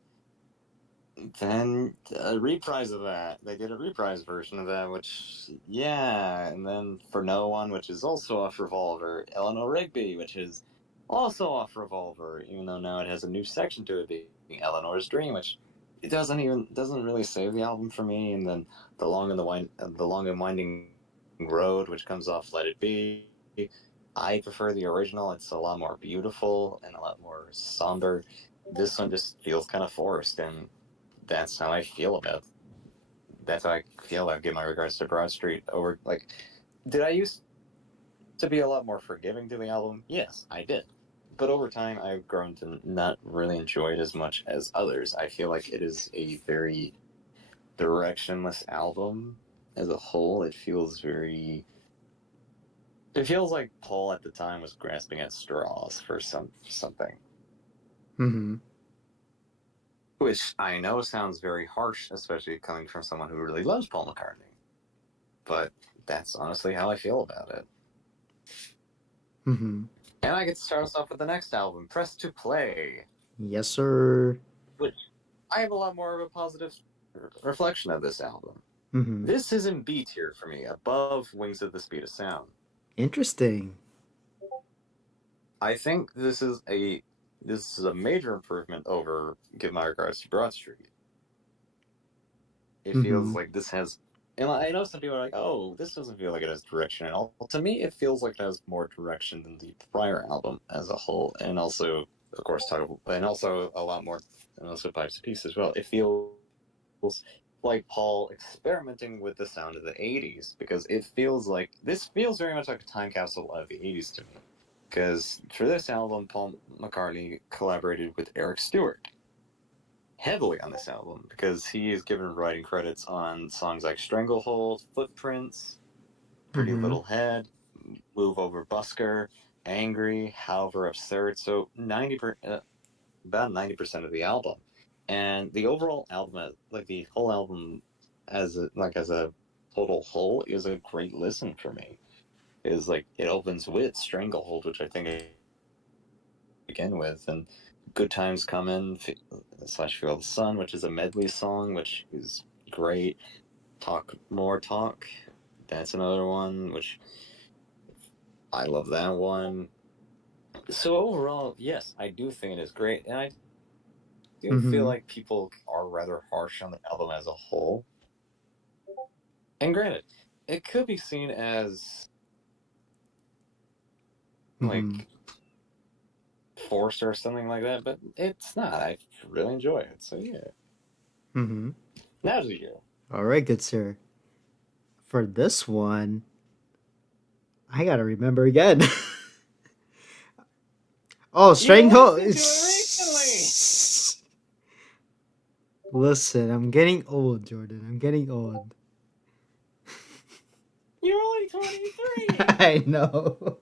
then a reprise of that. They did a reprise version of that, which yeah, and then For No One, which is also off Revolver. Eleanor Rigby, which is also off Revolver, even though now it has a new section to it being Eleanor's Dream, which it doesn't really save the album for me. And then the Long and Winding Road, which comes off Let It Be. I prefer the original. It's a lot more beautiful and a lot more somber. This one just feels kind of forced, and that's how I feel about that's how I feel about Give My Regards to Broad Street. Over like, did I used to be a lot more forgiving to the album? Yes, I did. But over time, I've grown to not really enjoy it as much as others. I feel like it is a very directionless album as a whole. It feels like Paul at the time was grasping at straws for something, Mm-hmm. which I know sounds very harsh, especially coming from someone who really loves Paul McCartney. But that's honestly how I feel about it. Mm-hmm. And I get to start us off with the next album, Press to Play, Yes, sir. which I have a lot more of a positive reflection of this album. Mm-hmm. This is in B tier for me, above Wings of the Speed of Sound. Interesting. I think this is a major improvement over Give My Regards to Broad Street. It feels Mm-hmm. like this has, and I know some people are like, "Oh, this doesn't feel like it has direction at all." Well, to me, it feels like it has more direction than the prior album as a whole, and also, of course, and also a lot more, and also Pipes of Peace as well. It feels like Paul experimenting with the sound of the '80s because it feels like this feels very much like a time capsule of the '80s to me. Because for this album, Paul McCartney collaborated with Eric Stewart heavily on this album because he is given writing credits on songs like Stranglehold, Footprints, Pretty Mm-hmm. Little Head, Move Over Busker, Angry, However Absurd. So about 90% of the album, and the overall album, like the whole album, as a total whole, is a great listen for me. Is like it opens with Stranglehold, which I think I begin with, and Good Times Coming slash Feel the Sun, which is a medley song, which is great. Talk More Talk, that's another one, which I love that one. So overall, yes, I do think it is great, and I do feel Mm-hmm. like people are rather harsh on the album as a whole. And granted, it could be seen as Mm-hmm. like forced or something like that, but it's not. I really enjoy it. So yeah. Mm-hmm. Now to you. All right, good sir. For this one, I gotta remember again. Oh, You Stranglehold. listened to it recently. Listen, I'm getting old, Jordan. I'm getting old. You're only 23. I know.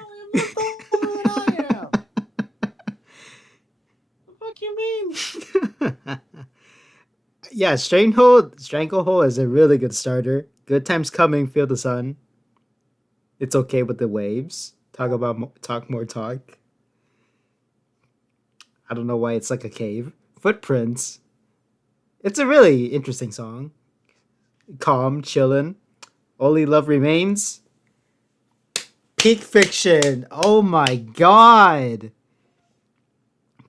Only a month older than I am. The fuck you mean? Yeah, Stranglehold is a really good starter. Good times coming. Feel the sun. It's okay with the waves. Talk more talk. I don't know why it's like a cave. Footprints. It's a really interesting song. Calm, chillin'. Only love remains. Peak Fiction. Oh my god.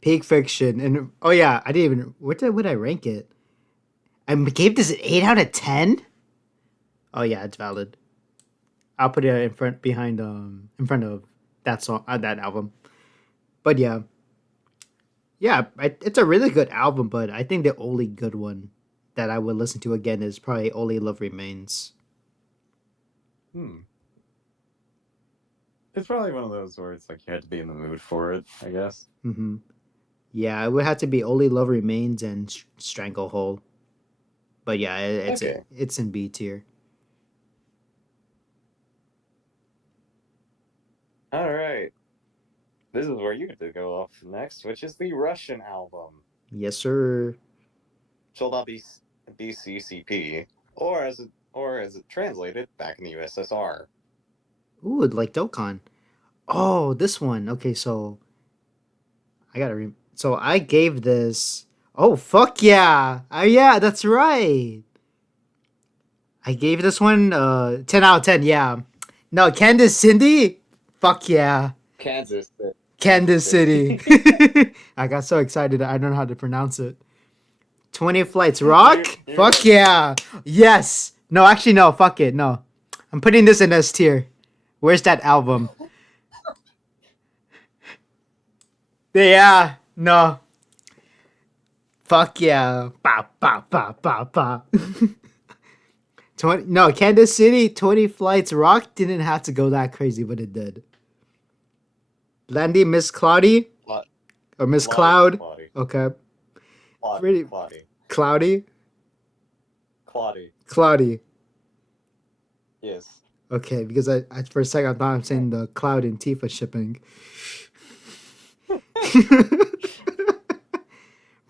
Peak Fiction. And oh yeah, I didn't even. Would I rank it? I gave this an 8 out of 10. Oh yeah, it's valid. I'll put it in front of that song that album. But yeah, it's a really good album. But I think the only good one that I would listen to again is probably Only Love Remains. Hmm. It's probably one of those where it's like you had to be in the mood for it, I guess. Hmm. Yeah, it would have to be Only Love Remains and Stranglehold. But yeah, Okay. it's in B tier. All right. This is where you get to go off next, which is the Russian album. Yes, sir. Shall not be BCCP, or as it translated back in the USSR. Ooh, like Dokkan. Oh, this one. Okay, so I gave this. Oh fuck yeah! Yeah, that's right. I gave this one 10 out of 10. Yeah. No, Kansas Cindy. Fuck yeah, Kansas, Kansas Kansas City. City. I got so excited I don't know how to pronounce it. 20 Flights you're Rock. you're Fuck like yeah. Yes. No, actually no. Fuck it. No. I'm putting this in S tier. Where's that album? Yeah. No. Fuck yeah. Ba ba ba ba ba. 20, no, Kansas City, 20 Flights Rock didn't have to go that crazy, but it did. Landy, Miss Cloudy, Cla- or Miss Claudia, Cloud. Claudia, Okay. Claudia, Pretty Claudia, cloudy. Claudia. Cloudy. Yes. Okay, because I for a second I thought I'm saying the Cloud and Tifa shipping.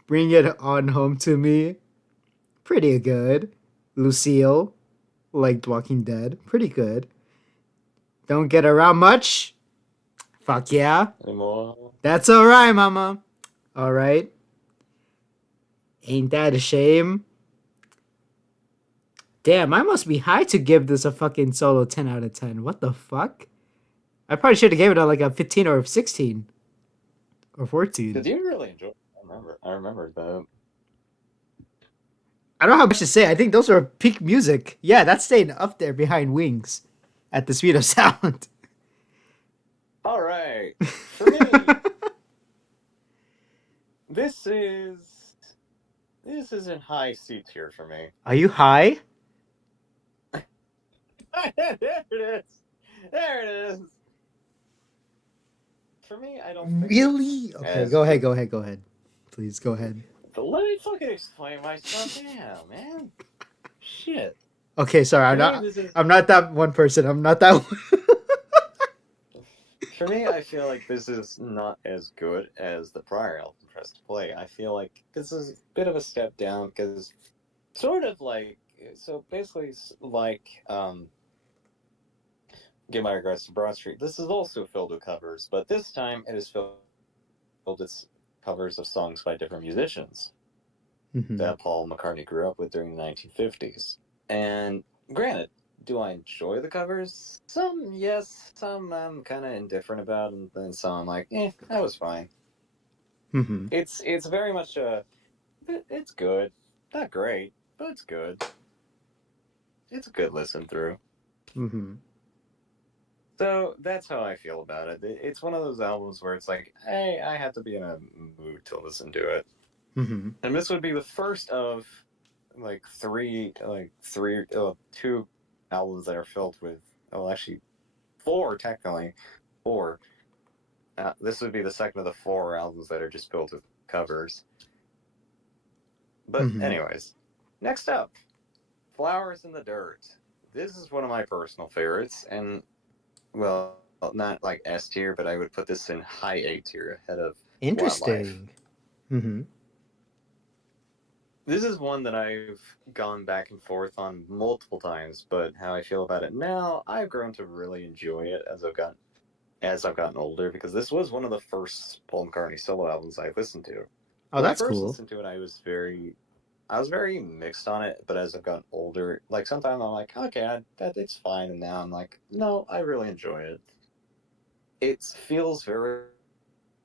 Bring it on home to me. Pretty good. Lucille, liked Walking Dead. Pretty good. Don't get around much. Fuck yeah. Anymore. That's alright, mama. Alright. Ain't that a shame? Damn, I must be high to give this a fucking solo 10 out of 10. What the fuck? I probably should have gave it a, like a 15 or a 16 or 14. Did you really enjoy it? I remember that. I don't have much to say. I think those are peak music. Yeah, that's staying up there behind Wings at the speed of sound. All right. For me, this is this is in high C tier for me. Are you high? There it is. There it is. For me, I don't think it's Really? Okay, as go ahead, good. go ahead, go ahead. Please go ahead. But let me fucking explain myself. Damn, man. Shit. Okay, sorry. For me, this is I'm not that one person. I'm not that one. For me, I feel like this is not as good as the prior album, Press to Play. I feel like this is a bit of a step down because, sort of like, so basically, like, Give My Regrets to Broad Street, this is also filled with covers, but this time it is filled with covers of songs by different musicians Mhm. that Paul McCartney grew up with during the 1950s. And granted, do I enjoy the covers? Some, yes. Some I'm kind of indifferent about, and then some I'm like, that was fine. Mhm. It's very much it's good, not great, but it's good. It's a good listen through. Mhm. So that's how I feel about it. It's one of those albums where it's like, hey, I have to be in a mood to listen to it. Mhm. And this would be the first of two albums that are filled with, well, actually, four technically, four. This would be the second of the four albums that are just filled with covers. But Mhm. anyways, next up, Flowers in the Dirt. This is one of my personal favorites, and well, not like S tier, but I would put this in high A tier ahead of Wildlife. Interesting. Mhm. This is one that I've gone back and forth on multiple times, but how I feel about it now, I've grown to really enjoy it as I've gotten older, because this was one of the first Paul McCartney solo albums I listened to. Oh, When I that's first cool. listened to it, I was very mixed on it, but as I've gotten older, like sometimes I'm like, okay, that it's fine, and now I'm like, no, I really enjoy it. It feels very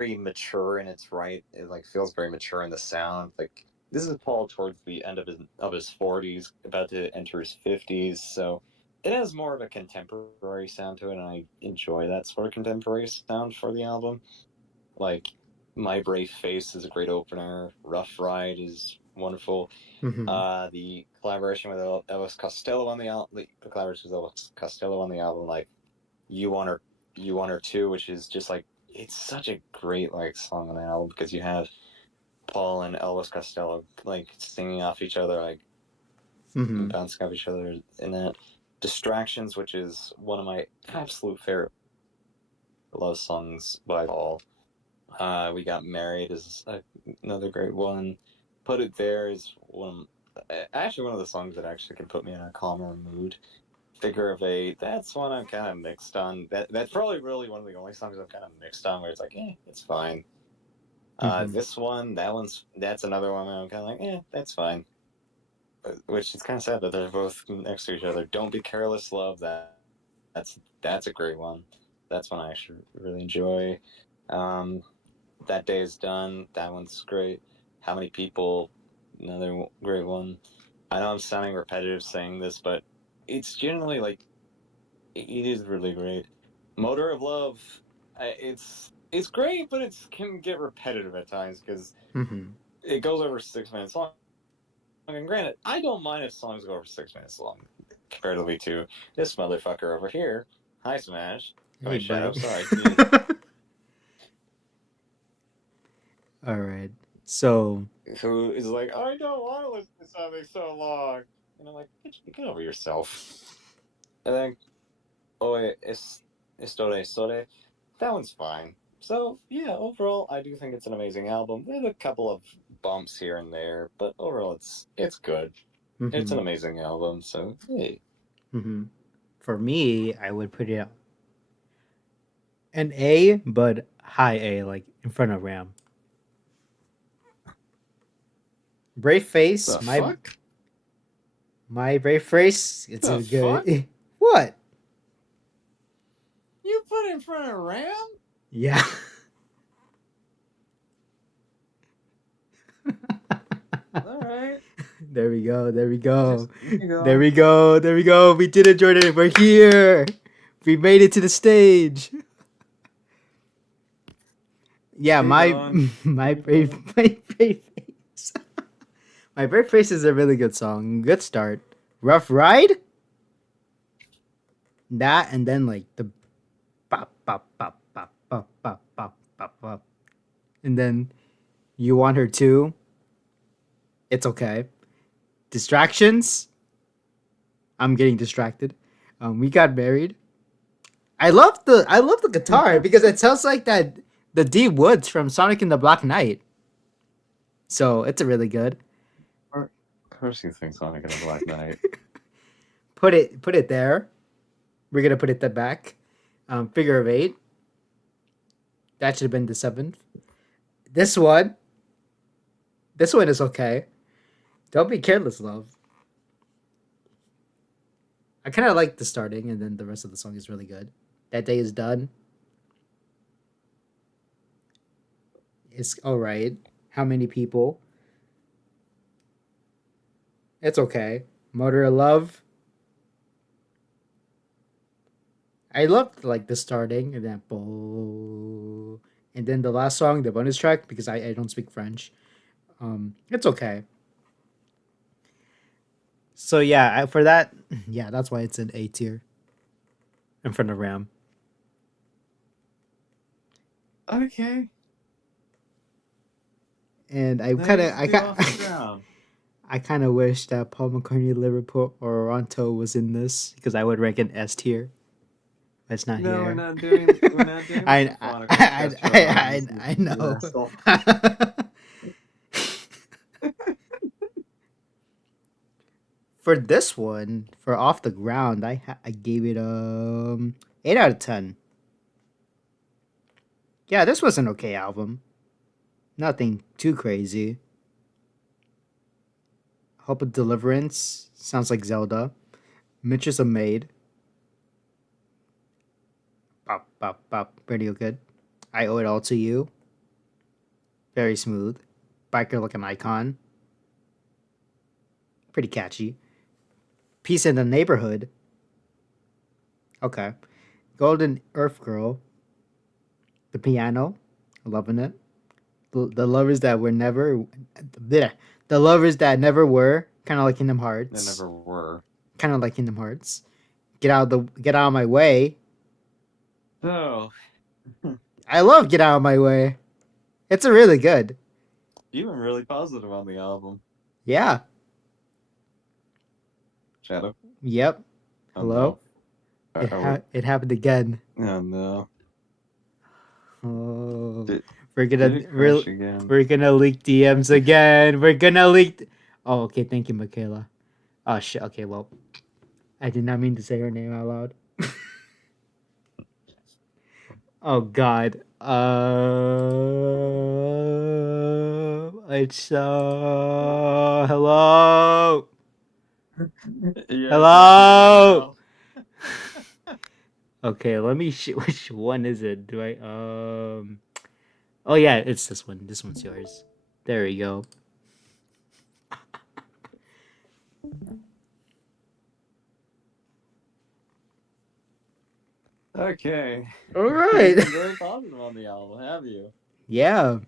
mature in its right. It like feels very mature in the sound. Like this is Paul towards the end of his 40s, about to enter his 50s, so it has more of a contemporary sound to it, and I enjoy that sort of contemporary sound for the album. Like My Brave Face is a great opener. Rough Ride is wonderful. Mhm. The collaboration with Elvis Costello on the album, the collaboration with Elvis Costello on the album, like you want her, you want her too, which is just like it's such a great like song on the album because you have Paul and Elvis Costello like singing off each other, like Mhm. bouncing off each other in that. Distractions, which is one of my absolute favorite love songs by Paul. We Got Married is another great one. Put It There is actually one of the songs that actually can put me in a calmer mood. Figure of Eight, that's one I'm kind of mixed on. That's probably really one of the only songs I'm kind of mixed on where it's like, it's fine. Mm-hmm. This one, that's another one I'm kind of like, that's fine. Which is kind of sad that they're both next to each other. Don't Be Careless, Love. That's a great one. That's one I actually really enjoy. Um, that Day Is Done. That one's great. How Many People? Another great one. I know I'm sounding repetitive saying this, but it's generally like it is really great. Motor of Love. It's great, but it can get repetitive at times because Mm-hmm. it goes over 6 minutes long. And granted, I don't mind if songs go over 6 minutes long, comparatively to this motherfucker over here. Hi, Smash. Oh, Hey, wait, Shadow. buddy. Sorry. All right. So. Who is like, I don't want to listen to something so long. And I'm like, get over yourself. And then, Oe Estore Sore. That one's fine. So, yeah, overall, I do think it's an amazing album. There's a couple of bumps here and there, but overall, it's good. It's an Mm-hmm. amazing album, so, hey. Mm-hmm. For me, I would put it an A, but high A, like in front of Ram. Brave Face, The fuck? my Brave Face. It's The a fuck? good. What? You put it in front of Ram? Yeah. All right. There we go. There we go. There you There go. we go. There we go. We did it, Jordan. We're here. We made it to the stage. Yeah, Keep my going. my Keep going. my brave face. My brave face is a really good song. Good start. Rough ride. That and then like the pop pop pop pop pop pop pop pop pop, and then you want her too. It's okay. Distractions. I'm getting distracted. We got married. I love the guitar because it sounds like that the D Woods from Sonic and the Black Knight. So it's a really good. Of course you think Sonic and the Black Knight. Put it there. We're gonna put it the back. Figure of eight. That should have been the seventh. This one. This one is okay. Don't be careless, love. I kind of like the starting, and then the rest of the song is really good. That Day Is Done. It's all right. How Many People? It's okay. Motor of Love. I loved like the starting and then and then the last song, the bonus track, because I don't speak French. It's okay. So yeah, for that, yeah, that's why it's an A tier in front of Ram. Okay. And I kind of, Nice to off the ground. I kind of wish that Paul McCartney, Liverpool, or Toronto was in this because I would rank an S tier. But it's not No, here. we're not doing the symphonic orchestra ones, I you know. asshole. For this one, for Off the Ground, I gave it 8 out of 10. Yeah, this was an okay album. Nothing too crazy. Hope of Deliverance sounds like Zelda. Mitch is a maid. Pop pop pop. Pretty good. I owe it all to you. Very smooth. Biker like an icon. Pretty catchy. Peace in the Neighborhood. Okay. Golden Earth Girl. The piano. Loving it. The lovers that were never. Bleh. The lovers that never were. Kind of like Kingdom They Hearts. never were. Kind of like Kingdom Hearts. Get out of my way. So, I love Get Out of My Way. It's a really good. you were really positive on the album. Yeah. Shadow? Yep. Oh, Hello. no. It happened again. Oh, no. Oh, Did, we're did gonna it crash again? we're gonna leak DMs again. We're gonna leak. Oh, okay. Thank you, Michaela. Oh shit. Okay. Well, I did not mean to say her name out loud. Oh God. It's hello. Yes, I can hear you Hello. now. Okay, let me which one is it? Do I Oh yeah, it's this one. This one's yours. There we go. Okay. All You've right. been very positive on the album, have you? Yeah.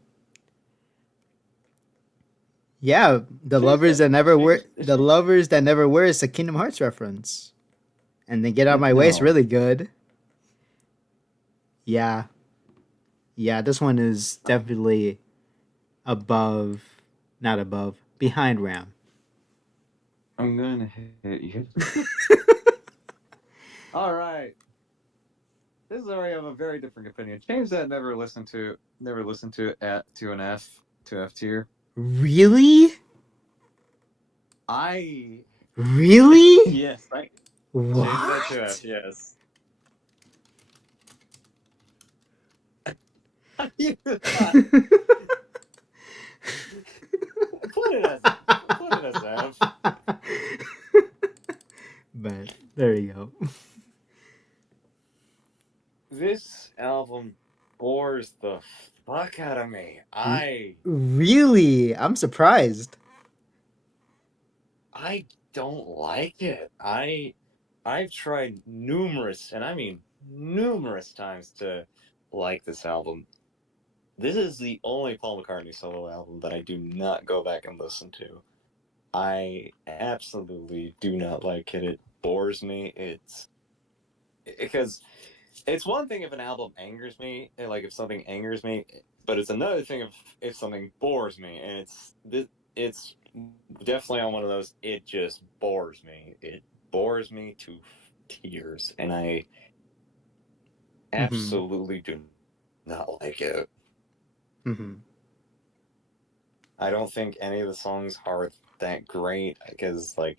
Yeah, She's the lovers that never were is a Kingdom Hearts reference. And then Get Out of My Way is no. really good. Yeah. Yeah, this one is definitely above, not above, behind Ram. I'm gonna hit you. All right. This is where I have a very different opinion. Change that never listened to at to an F to F tier. Really? I Really? yes, I change that to F, What? yes. You thought put it as put it as F. But there you go. This album bores the fuck out of me. Really? I'm surprised. I don't like it. I've tried numerous, and I mean numerous times to like this album. This is the only Paul McCartney solo album that I do not go back and listen to. I absolutely do not like it. It bores me. It's because it's one thing if an album angers me, like if something angers me, but it's another thing if something bores me, and it's definitely on one of those. It just bores me. It bores me to tears, and I Mm-hmm. absolutely do not like it. Mm-hmm. I don't think any of the songs are that great because like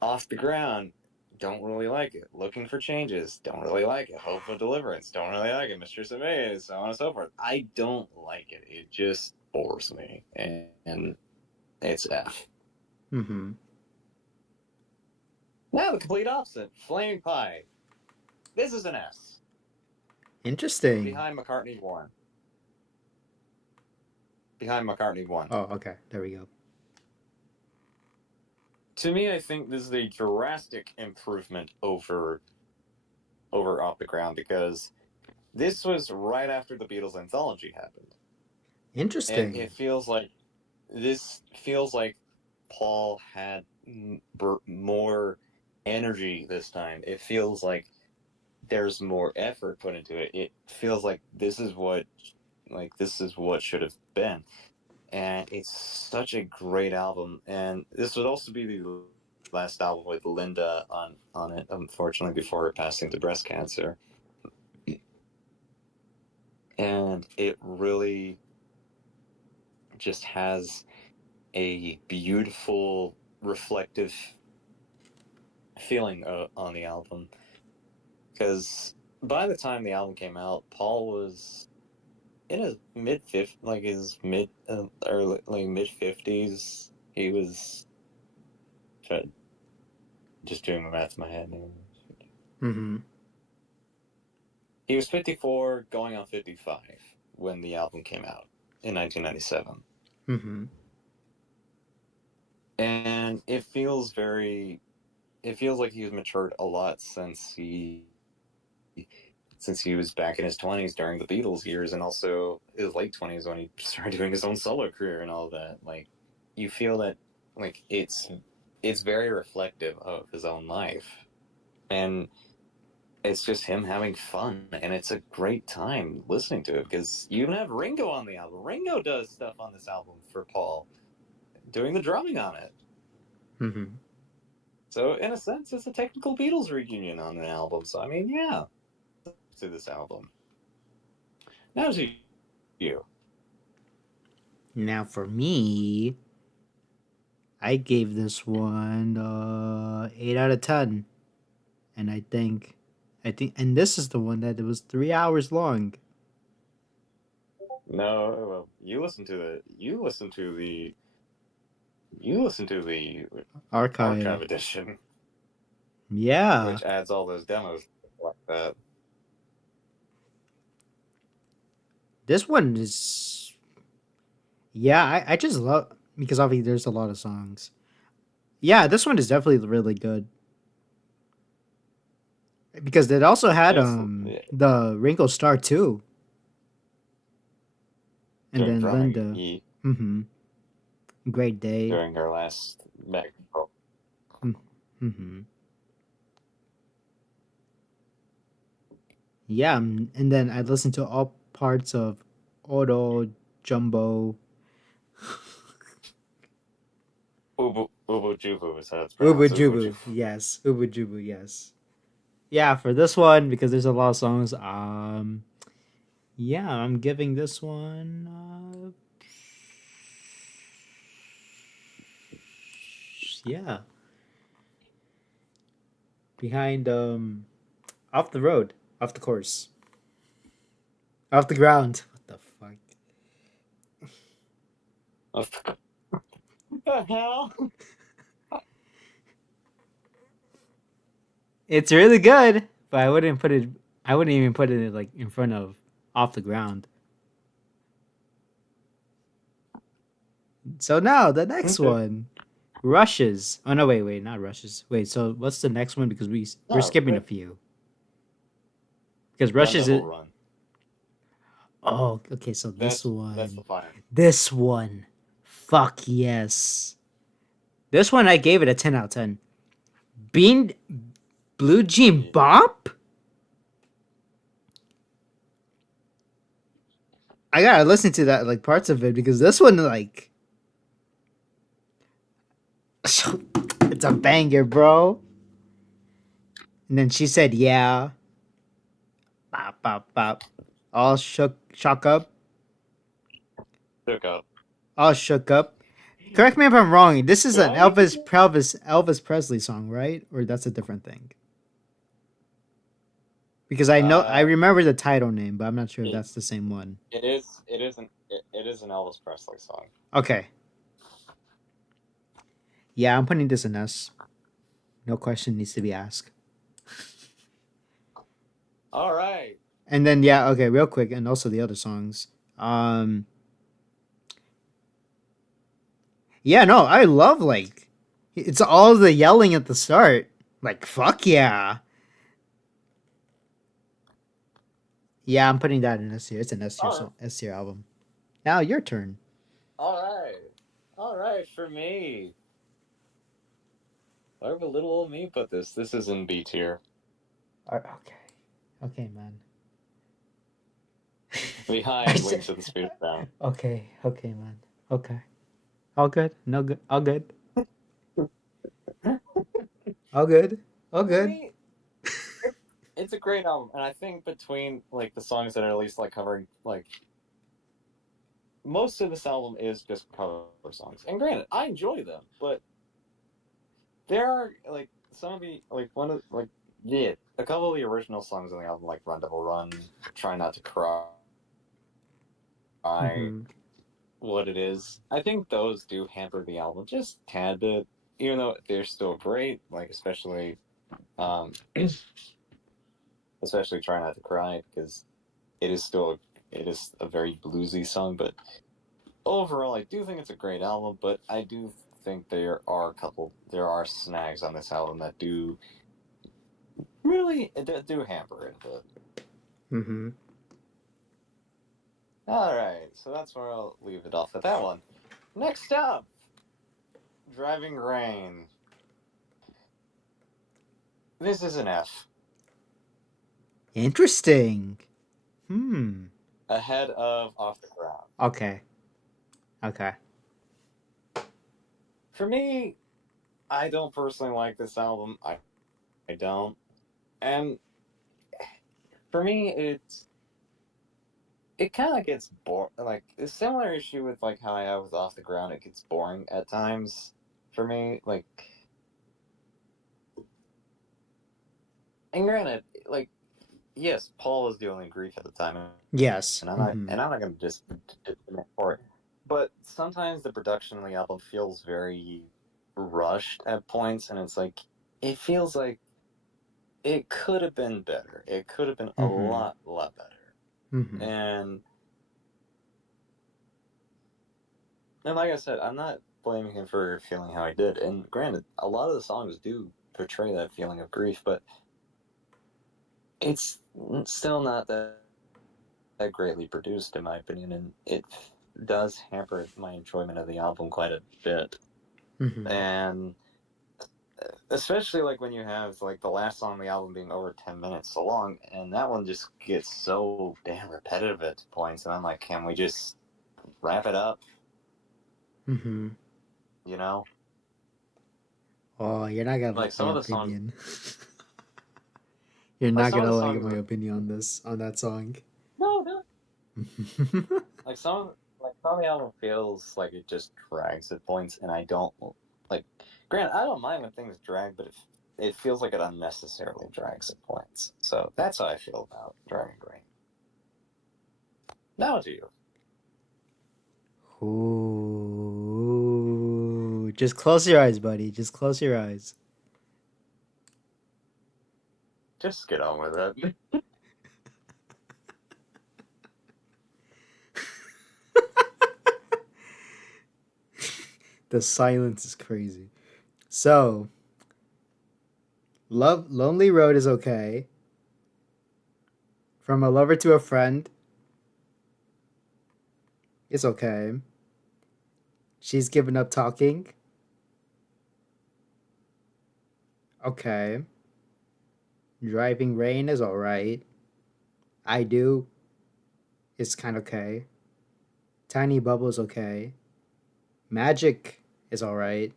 off the ground. Don't really like it. Looking for changes. Don't really like it. Hope for deliverance. Don't really like it. Mistress of Maze. So on and so forth. I don't like it. It just bores me, and it's F. Mm-hmm. Now the complete opposite. Flaming Pie. This is an S. Interesting. Behind McCartney 1. Behind McCartney 1. Oh, okay. There we go. To me, I think this is a drastic improvement over Off the Ground because this was right after the Beatles anthology happened. And Interesting. it feels like this feels like Paul had more energy this time. It feels like there's more effort put into it. It feels like this is what should have been. And it's such a great album. And this would also be the last album with Linda on it, unfortunately, before her passing to breast cancer. And it really just has a beautiful, reflective feeling on the album because by the time the album came out, Paul was in his mid fifth, like his mid early like mid 50s. He was just doing the math in my head. Mm-hmm. He was 54, going on 55 when the album came out in 1997, Mm-hmm. and it feels like he's matured a lot since he was back in his 20s during the Beatles years and also his late 20s when he started doing his own solo career and all that. Like you feel that like it's very reflective of his own life. And it's just him having fun and it's a great time listening to it because you even have Ringo on the album. Ringo does stuff on this album for Paul, doing the drumming on it. Mm-hmm. So in a sense it's a technical Beatles reunion on an album. So I mean, yeah, to this album. Now to you. Now for me, I gave this one 8 out of 10. And and this is the one that it was 3 hours long. No, well, you listen to the archive Archive. edition, Yeah. which adds all those demos like that. This one is. Yeah, I just love. Because obviously there's a lot of songs. Yeah, this one is definitely really good. Because it also had It's the Ringo Starr too. And during then drumming. Linda. He Mm-hmm. Great Day. during our last back. Mm-hmm. Yeah, and then I listened to all parts of Auto Jumbo. Ubu Jubu is how it's Ubu pronounced. Ubu Jubu. Jubu. Yes. Ubu Jubu, yes. Yeah, for this one, because there's a lot of songs, yeah, I'm giving this one yeah. Behind off the road. Off the course. Off the ground. What the fuck? What the hell? It's really good, but I wouldn't even put it like in front of off the ground. So now the next Okay. one. Rushes. Oh no, wait, not rushes. Wait, so what's the next one? Because we're No, skipping a few. Because Run rushes Devil is. Run. Oh, okay. So That's the fire. this one, fuck yes. This one I gave it a 10 out of 10. Bean, Blue Jean Yeah. Bop. I gotta listen to that like parts of it because this one like it's a banger, bro. And then she said, "Yeah, bop bop bop." All shook up, Took up. all shook up. Correct me if I'm wrong. This is an Right? Elvis Presley song, right? Or that's a different thing. Because I Uh, remember the title name, but I'm not sure if it, that's the same one. it is an Elvis Presley song. Okay, yeah, I'm putting this in S. No question needs to be asked. All right. And then yeah, okay, real quick, and also the other songs. Um, yeah, no, I love like it's all the yelling at the start. Like fuck yeah, yeah. I'm putting that in S tier. It's an S tier All right. song, S tier album. Now your turn. All right. All right. For me, where would little old me put this? This is in B tier. Okay, okay, man. I Behind said, Wings of the Spirit Sound. okay, man. Okay, all good. No good. All good. All good. All For good. me, it's a great album, and I think between like the songs that are at least like covering like most of this album is just cover songs. And granted, I enjoy them, but there are like some of the like one of like yeah, a couple of the original songs on the album like Run Devil Run, Try Not to Cry, Mm-hmm. What It Is. I think those do hamper the album just a tad bit, even though they're still great. Like um, especially Try Not to Cry because it is still it is a very bluesy song. But overall, I do think it's a great album. But I do think there are snags on this album that do really that do hamper it a bit. Mm-hmm. All right, so that's where I'll leave it off at that one. Next up, Driving Rain. This is an F. Interesting. Hmm. Ahead of Off the Ground. Okay. Okay. For me, I don't personally like this album. I don't. And for me, it kind of gets boring. Like a similar issue with like how I have with Off the Ground. It gets boring at times for me. Like, and granted, like yes, Paul was the only Greek at the time, Yes. and I'm not going to discriminate for it. But sometimes the production of the album feels very rushed at points, and it's like it feels like it could have been better. It could have been a Mm-hmm. lot better. Mm-hmm. And like I said, I'm not blaming him for feeling how he did. And granted, a lot of the songs do portray that feeling of grief, but it's still not that greatly produced, in my opinion, and it does hamper my enjoyment of the album quite a bit. Mm-hmm. And especially like when you have like the last song on the album being over 10 minutes so long, and that one just gets so damn repetitive at points, and I'm like, can we just wrap it up? Mm-hmm. You know, Oh, you're not gonna like like some my of the songs, opinion. You're like not some of gonna the like songs, my opinion on this on that song. no, no, like some of the album feels like it just drags at points, and I don't like. Grant, I don't mind when things drag, but it feels like it unnecessarily drags at points. So that's how I feel about Driving Rain. Now to you. Ooh, just close your eyes, buddy. Just close your eyes. Just get on with it. The silence is crazy. So, love, Lonely Road is okay. From a lover to a friend, it's okay. She's given up talking, okay. Driving rain is alright. I do, it's kind of okay. Tiny bubble is okay. Magic is alright.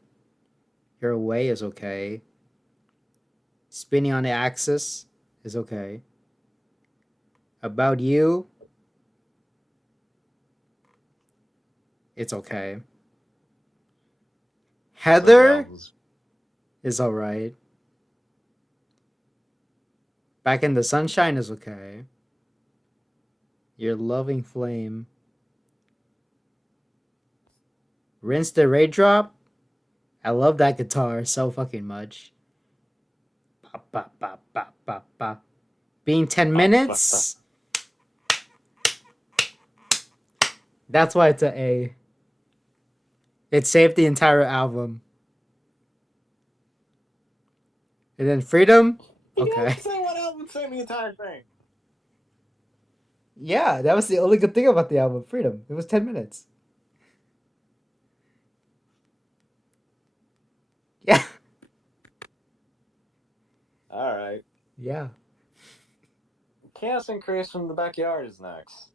Your way is okay. Spinning on the axis is okay. About you, it's okay. So the Heather album's is alright. Back in the sunshine is okay. Your loving flame. Rinse the raindrop. I love that guitar so fucking much. Ba, ba, ba, ba, ba, ba. Being 10 pop, pop, pop. minutes, that's why it's a A. It saved the entire album. And then Freedom, You okay. didn't say what album sang the entire thing. Yeah, that was the only good thing about the album, Freedom. It was 10 minutes. Yeah. All right. Yeah. Chaos and Creation from the Backyard is next.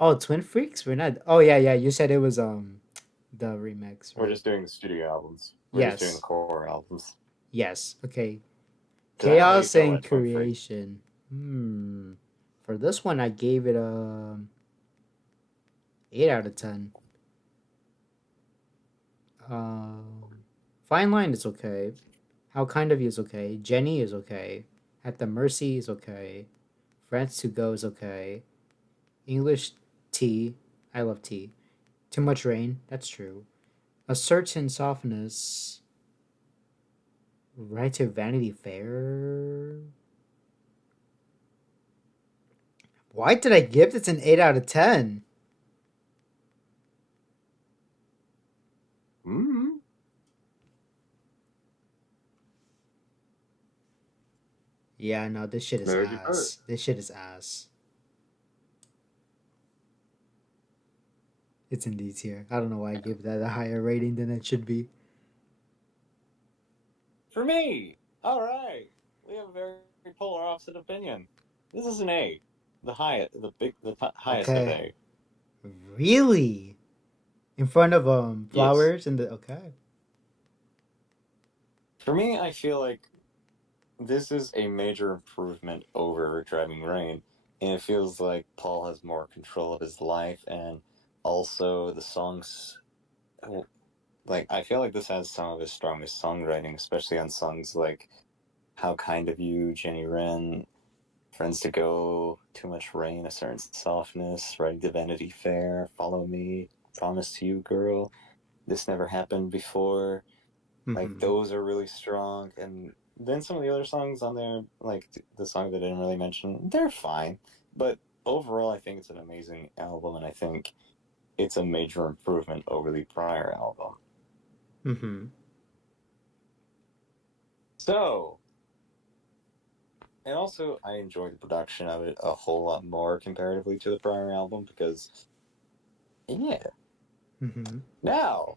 Oh, Twin Freaks? We're not. Oh, yeah, yeah. You said it was the remix, We're right? just doing the studio albums. We're just doing the Yes. core albums. Yes. Okay. Because I know how you Chaos feel and about Twin Freak. Creation. For this one, I gave it a 8 out of 10. Um, Fine Line is okay. How Kind of You is okay. Jenny is okay. At the Mercy is okay. France to Go is okay. English Tea. I love tea. Too Much Rain. That's true. A Certain Softness. Right to Vanity Fair. Why did I give this an 8 out of 10? Mm-hmm. Yeah, no, this shit is There's your vote. ass. This shit is ass. It's in D tier. I don't know why I gave that a higher rating than it should be. For me! Alright. We have a very polar opposite opinion. This is an A. Highest of Okay. A. Really? In front of Yes. flowers and the okay. For me, I feel like this is a major improvement over Driving Rain, and it feels like Paul has more control of his life, and also the songs. Like, I feel like this has some of his strongest songwriting, especially on songs like How Kind of You, Jenny Wren, Friends to Go, Too Much Rain, A Certain Softness, Writing to Vanity Fair, Follow Me, Promise to You, Girl, This Never Happened Before. Like, Mm-hmm. those are really strong. And then some of the other songs on there, like the songs I didn't really mention, they're fine. But overall, I think it's an amazing album, and I think it's a major improvement over the prior album. Mm-hmm. So, and also, I enjoyed the production of it a whole lot more comparatively to the prior album because, yeah. Mm-hmm. Now,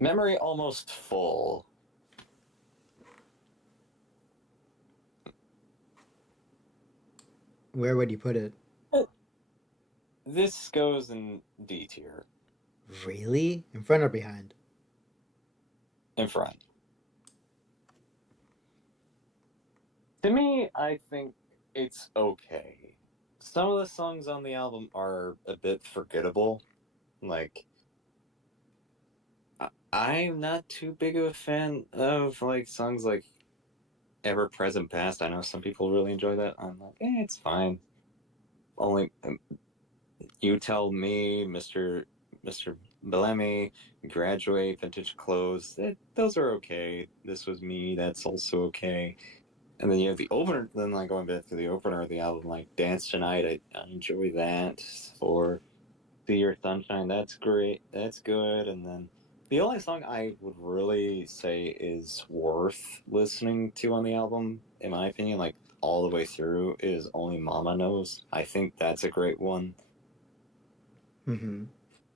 Memory Almost Full. Where would you put it? This goes in D tier, Really? In front or behind? in front. To me, I think it's okay. Some of the songs on the album are a bit forgettable. Like, I'm not too big of a fan of like songs like Ever Present Past. I know some people really enjoy that. I'm like, it's fine. Only You Tell Me, Mr. Bellamy, Graduate, Vintage Clothes. Those are okay. This Was Me. That's also okay. And then you have the opener. Then like going back to the opener of the album, like Dance Tonight. I enjoy that. Or See Your Sunshine. That's great. That's good. And then the only song I would really say is worth listening to on the album, in my opinion, like all the way through, is Only Mama Knows. I think that's a great one. Mm-hmm.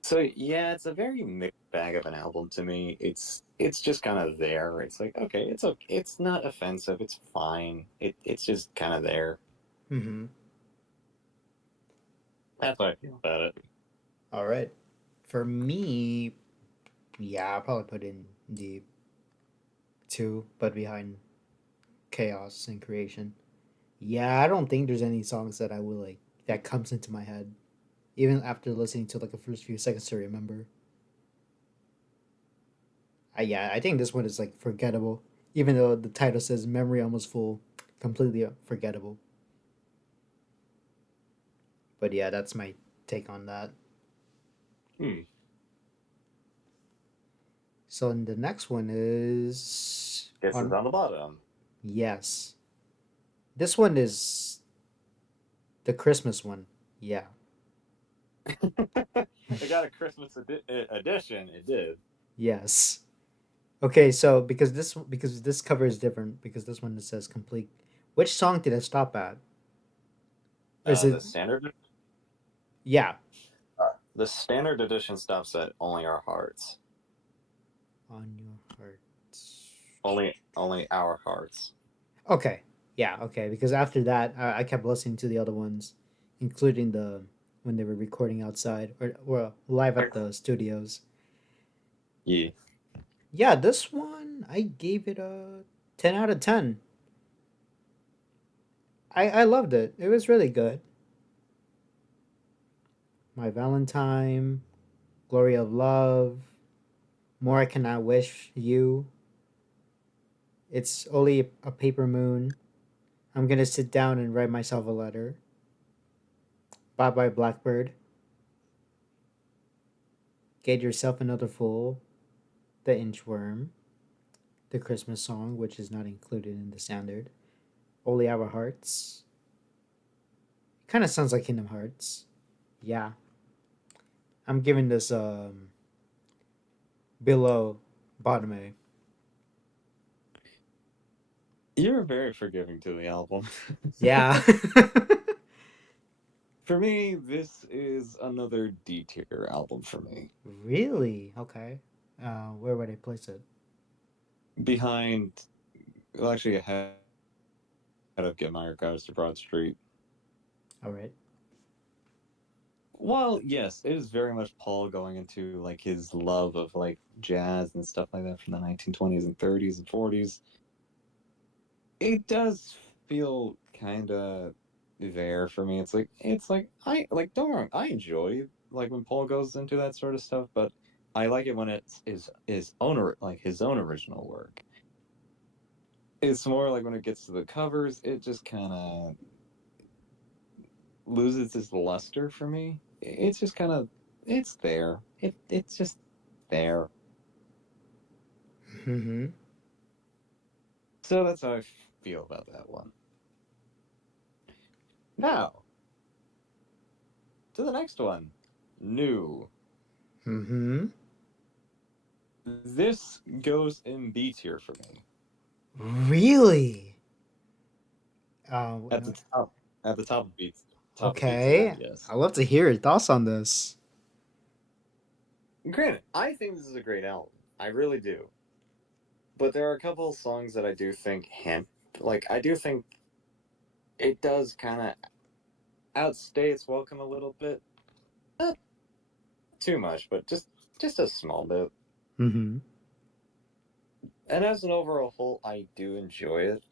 So yeah, it's a very mixed bag of an album to me. It's just kind of there. It's like okay, it's okay. It's not offensive. It's fine. It's just kind of there. Mm-hmm. That's what I feel about it. All right. For me, yeah, I'll probably put in the two, but behind chaos and creation. Yeah, I don't think there's any songs that I would like that comes into my head, even after listening to like the first few seconds to remember. Yeah, I think this one is like forgettable, even though the title says "Memory Almost Full," completely forgettable. But yeah, that's my take on that. Hmm. So and the next one is Guess it's on on the bottom. yes. This one is the Christmas one. Yeah. It got a Christmas edition. It did. Yes. Okay, so because this cover is different because this one says complete. Which song did I stop at? Or is The it? standard. Yeah, The standard edition stops at Only Our Hearts. on your heart. Only Our Hearts. Okay, yeah, okay. Because after that, I kept listening to the other ones, including the when they were recording outside or live at the studios. Yeah. Yeah, this one I gave it a 10 out of 10. I loved it. It was really good. My Valentine, Glory of Love, More I Cannot Wish You. It's only a paper moon. I'm gonna sit down and write myself a letter. Bye bye Blackbird. Get yourself another fool. The Inchworm. The Christmas song, which is not included in the standard. Only Our Hearts. Kind of sounds like Kingdom Hearts. Yeah, I'm giving this below bottom A. You're very forgiving to the album. Yeah. For me, this is another D tier album for me. Really? Okay. Where would I place it? Behind, well, actually ahead of Get My Regards to Broad Street. All right. Well, yes, it is very much Paul going into like his love of like jazz and stuff like that from the 1920s and 30s and 40s. It does feel kind of there for me. It's like I like don't wrong, I enjoy like when Paul goes into that sort of stuff, but I like it when it's his own like his own original work. it's more like when it gets to the covers, it just kind of loses its luster for me. It's just kind of it's there. It's just there. Mm-hmm. So that's how I feel about that one. Now to the next one, new. Mm-hmm. This goes in B tier for me. Really? At the top, at the top of B tier. Okay. Yes. I'd love to hear your thoughts on this. Granted, I think this is a great album. I really do. But there are a couple of songs that I do think like I do think it does kind of outstay its welcome a little bit. Not too much, but just a small bit. Mm-hmm. And as an overall whole, I do enjoy it.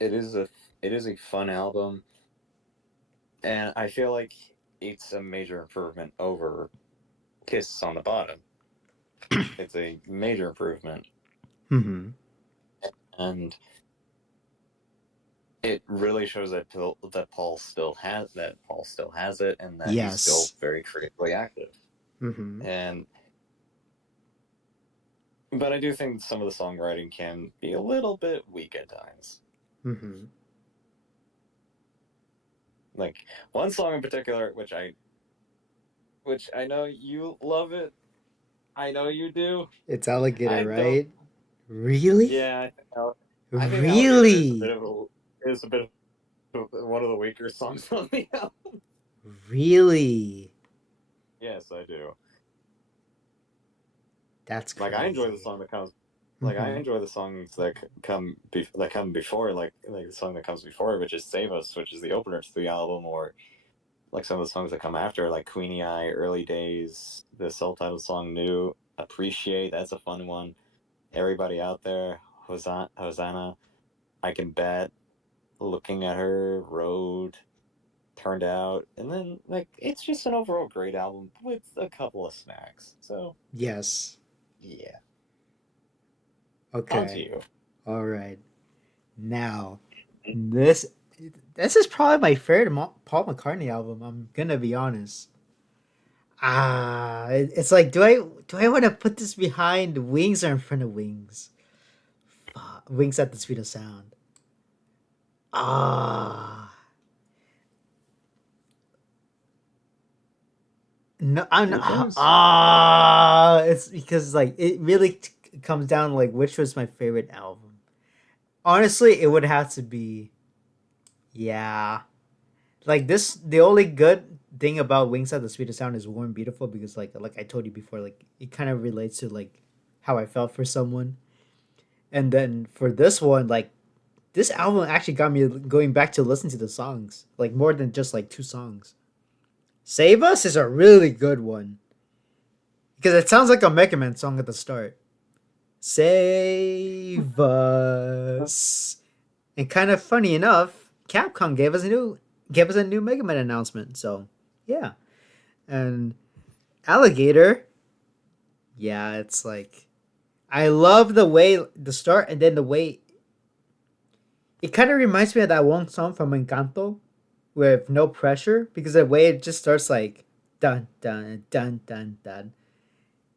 It is a it is a fun album, and I feel like it's a major improvement over Kiss on the Bottom. It's a major improvement, Mm-hmm. and it really shows that Paul still has it, and that he's still Yes. very creatively active. Mm-hmm. And but I do think some of the songwriting can be a little bit weak at times. Mm-hmm. Like one song in particular, which I know you love it. I know you do. It's alligator, I don't. right? Really? Yeah, I think Alligator Really? is a bit of one of the weaker songs on the album. Really? Yes, I do. That's Like I enjoy the crazy. song that comes. Like I Mm-hmm. enjoy the songs that that come before, like the song that comes before, which is "Save Us," which is the opener to the album, or like some of the songs that come after, like "Queenie Eye," "Early Days," the self-titled song "New," "Appreciate." That's a fun one. "Everybody Out There," Hosanna, "I Can Bet," "Looking at Her," "Road," "Turned Out," and then like it's just an overall great album with a couple of snacks. So Yes. yeah, on to Okay. you. All right. Now, this this is probably my favorite Paul McCartney album. I'm gonna be honest. It's like, do I want to put this behind Wings or in front of Wings? Wings at the Speed of Sound. Ah, no, I'm Which ones? it's because like it really comes down to like which was my favorite album. Honestly, it would have to be, yeah. Like this, the only good thing about Wings at the Speed of Sound is Warm Beautiful because like I told you before, like it kind of relates to like how I felt for someone. And then for this one, like this album actually got me going back to listen to the songs, like more than just like two songs. Save Us is a really good one because it sounds like a Mega Man song at the start. Save us. And kind of funny enough, Capcom gave us a new Mega Man announcement. So yeah, and Alligator, yeah, it's like I love the way the start and then the way it kind of reminds me of that one song from Encanto with No Pressure because the way it just starts like dun dun dun dun dun,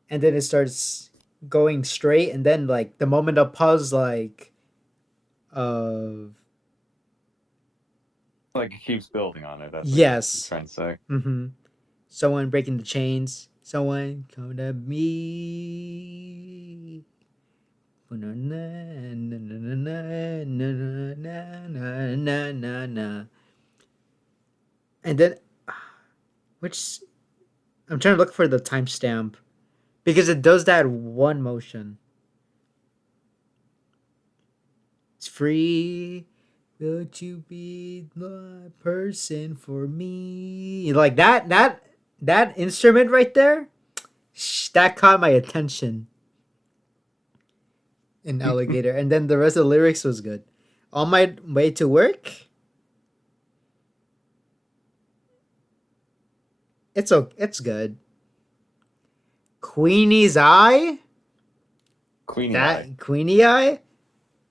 and then it starts going straight, and then like the moment of pause, like of Like it keeps building on it. That's what you're yes, trying to say. mm-hmm. Someone breaking the chains, someone come to me. Na na na na na na na na na na. And then, which I'm trying to look for the timestamp because it does that one motion. It's free. Would you be the person for me? Like that instrument right there. That caught my attention in Alligator, and then the rest of the lyrics was good. On my way to work, it's good. Queenie's Eye, Queenie Eye. that Queenie Eye,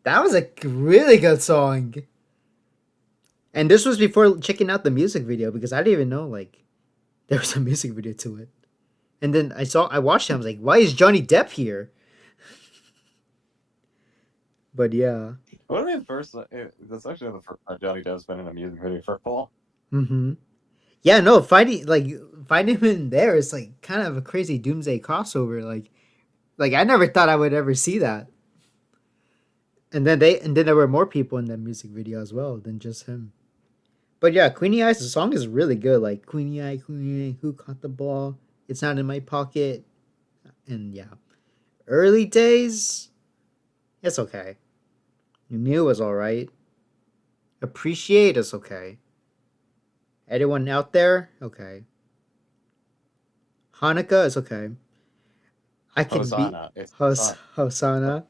That was a really good song. And this was before checking out the music video because I didn't even know like there was a music video to it. And then I watched it. I was like, why is Johnny Depp here? But yeah. What I mean, first, that's actually the first time Johnny Depp's been in a music video for Paul. Mm-hmm. Yeah, no, finding him in there is like kind of a crazy doomsday crossover. Like I never thought I would ever see that. And then there were more people in that music video as well than just him. But yeah, Queenie Eyes, the song is really good. Like Queenie Eye, who caught the ball? It's not in my pocket. And yeah, early days, it's okay. New was all right. Appreciate is okay. Anyone out there? Okay. Hanukkah is okay. I can beat Hosanna. It's Hosanna. Hosanna.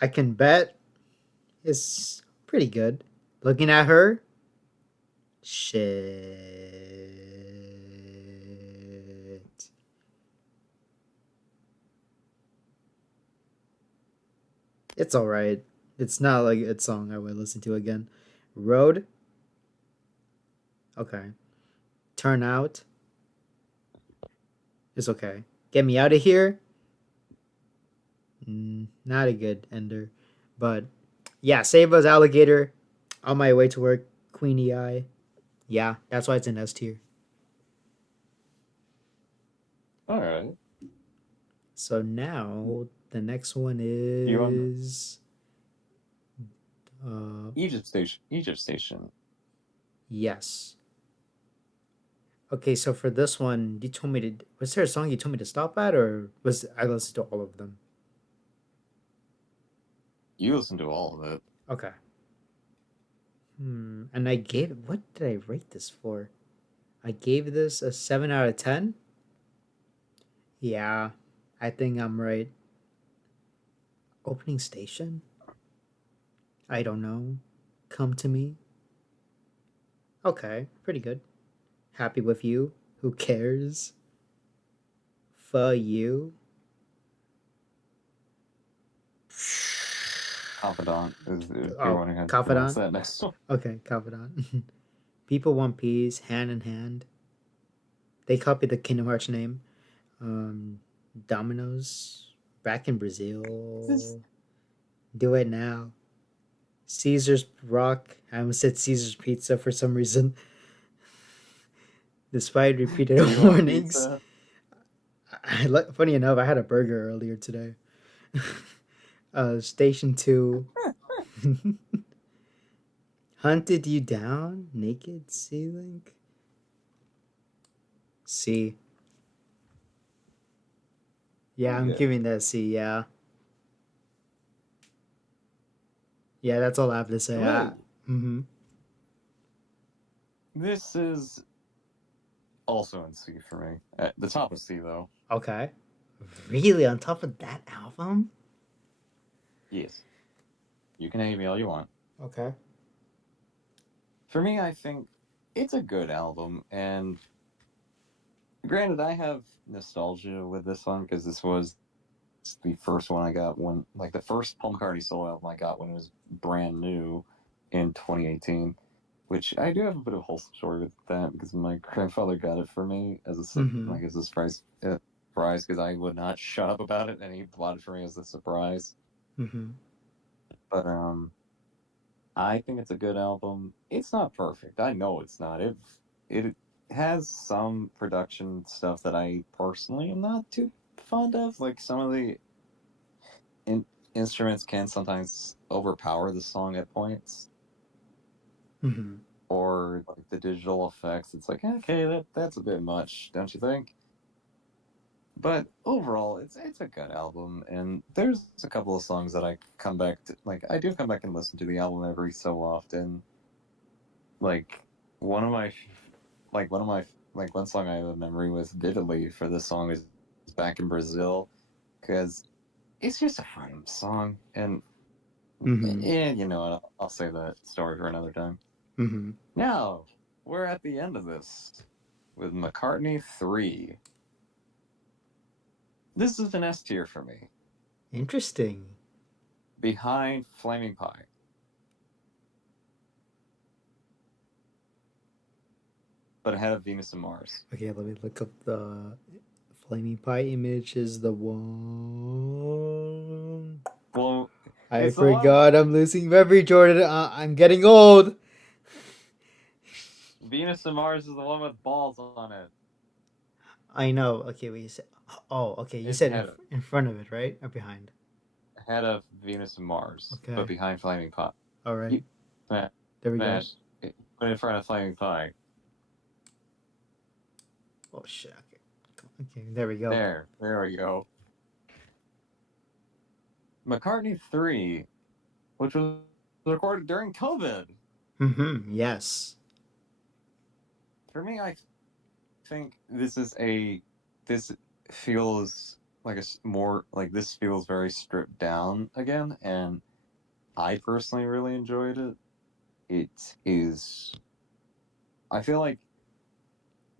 I can bet is pretty good. Looking at her, shit. It's all right. It's not like a song I would listen to again. Road, okay. Turn out is okay. Get me out of here. Not a good ender, but yeah. Save us, alligator. On my way to work, Queenie Eye. Yeah, that's why it's in S tier. All right. So now the next one You on is uh Egypt Station? Egypt Station. yes. Okay, so for this one, you told me to. Was there a song you told me to stop at, or was I listened to all of them? You listen to all of it. Okay. And I gave. What did I rate this for? I gave this a 7 out of 10. Yeah, I think I'm right. Opening station. I don't know. Come to me. Okay, pretty good. Happy with you. Who cares? For you. Confidant is if you're Oh, wondering how to pronounce confidant. that next one. Okay, confidant. People want peace, hand in hand. They copied the Kingdom Hearts name. Um, Domino's back in This Brazil. Do it now. Caesar's Rock. I almost said Caesar's Pizza for some reason. Despite repeated do you want warnings. pizza? Funny enough, I had a burger earlier today. Station 2. Hunted you down? Naked ceiling? C. Yeah, Pretty I'm good. giving that a C, yeah. Yeah, that's all I have to say. Really, Mm-hmm. this is also in C for me. At the top of C though. Okay. Really? On top of that album? Yes, you can hate me all you want. Okay. For me, I think it's a good album, and granted, I have nostalgia with this one because this was the first one I got when, like, the first Paul McCartney solo album I got when it was brand new in 2018. Which I do have a bit of a wholesome story with that because my grandfather got it for me as a Mm-hmm. like as a surprise because I would not shut up about it and he bought it for me as a surprise. Mm-hmm. But I think it's a good album. It's not perfect. I know it's not. It has some production stuff that I personally am not too fond of. Like some of the in- instruments can sometimes overpower the song at points, Mm-hmm. or like the digital effects. It's like okay, that's a bit much, don't you think? But overall, it's a good album, and there's a couple of songs that I come back to. Like I do come back and listen to the album every so often. Like one of my one of my like one song I have a memory with vividly for this song is "Back in Brazil" because it's just a fun song, and Mm-hmm. you know what? I'll save that story for another time. Mm-hmm. Now we're at the end of this with McCartney 3. This is an S tier for me. Interesting. behind Flaming Pie. But ahead of Venus and Mars. Okay, let me look up the Flaming Pie image. Is the one. Well, I it's the one forgot. I'm losing memory, Jordan. I'm getting old. Venus and Mars is the one with balls on it. I know. Okay, wait. You said. Oh, okay. You It's said ahead of in front of it, right, or behind? Venus and Mars, but Okay. behind Flaming Pie. All right. You, smash, There we go. smash, put it in front of Flaming Pie. Oh shit. Okay. Okay. There we go. There we go. McCartney 3, which was recorded during COVID. Mm-hmm. Yes. For me, I think this feels like this feels very stripped down again, and I personally really enjoyed it. It is. I feel like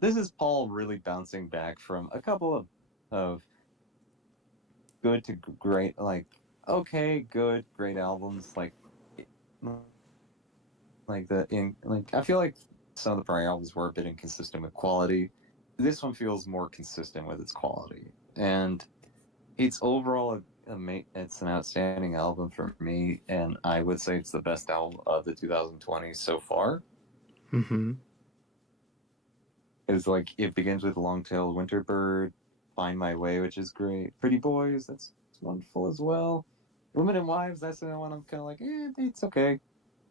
this is Paul really bouncing back from a couple of good to great, like okay, good, great albums, I feel like some of the prior albums were a bit inconsistent with quality. This one feels more consistent with its quality, and it's overall it's an outstanding album for me, and I would say it's the best album of the 2020s so far. Mm-hmm. Is like it begins with Long-Tailed Winter Bird, Find My Way, which is great. Pretty Boys, that's wonderful as well. Women and Wives, that's the one I'm kind of like, it's okay.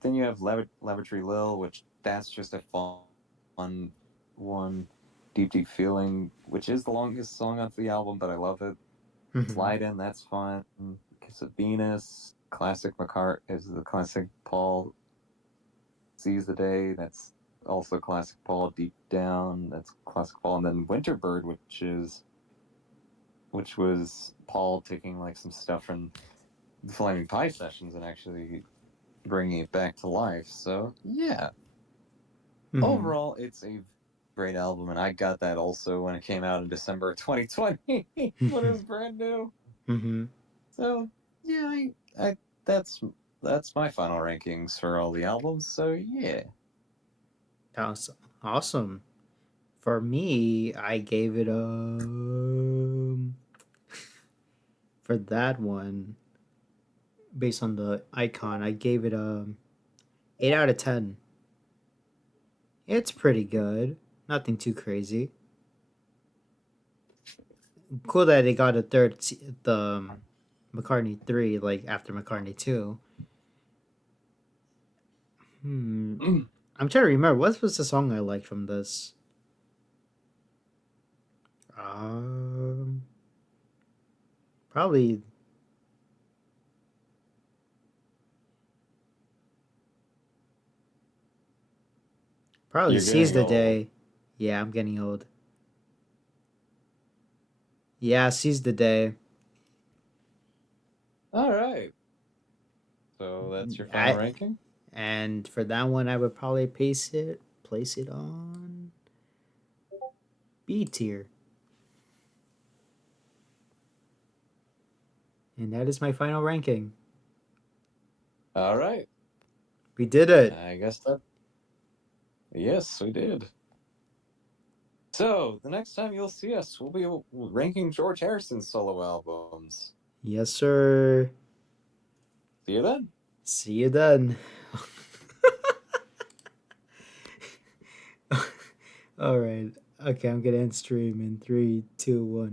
Then you have Lavatory Lil, which that's just a fun one. Deep Deep Feeling, which is the longest song off the album, but I love it. Mm-hmm. Slide In, that's fun. Kiss of Venus, classic McCart is the classic Paul. Seize the Day, that's also classic Paul. Deep Down, that's classic Paul. And then Winterbird, which was Paul taking like some stuff from the Flaming Pie sessions and actually bringing it back to life. So yeah, Mm-hmm. overall, it's a great album, and I got that also when it came out in December of 2020 when it was brand new. Mm-hmm. So yeah, I that's my final rankings for all the albums. So yeah. That's awesome. For me, I gave it a for that one based on the icon. I gave it a 8 out of 10. It's pretty good. Nothing too crazy. Cool that they got a the McCartney 3 like after McCartney 2. Hmm. I'm trying to remember what was the song I liked from this. Um, probably You're Seize getting the old. Day. Yeah, I'm getting old. Yeah, Seize the Day. All right. So that's your final I ranking? and for that one, I would probably place it on B tier, and that is my final ranking. All right. We did it. I guess that. Yes, we did. So the next time you'll see us, we'll be ranking George Harrison's solo albums. Yes, sir. See you then. See you then. All right. Okay, I'm gonna end stream in 3, 2, 1.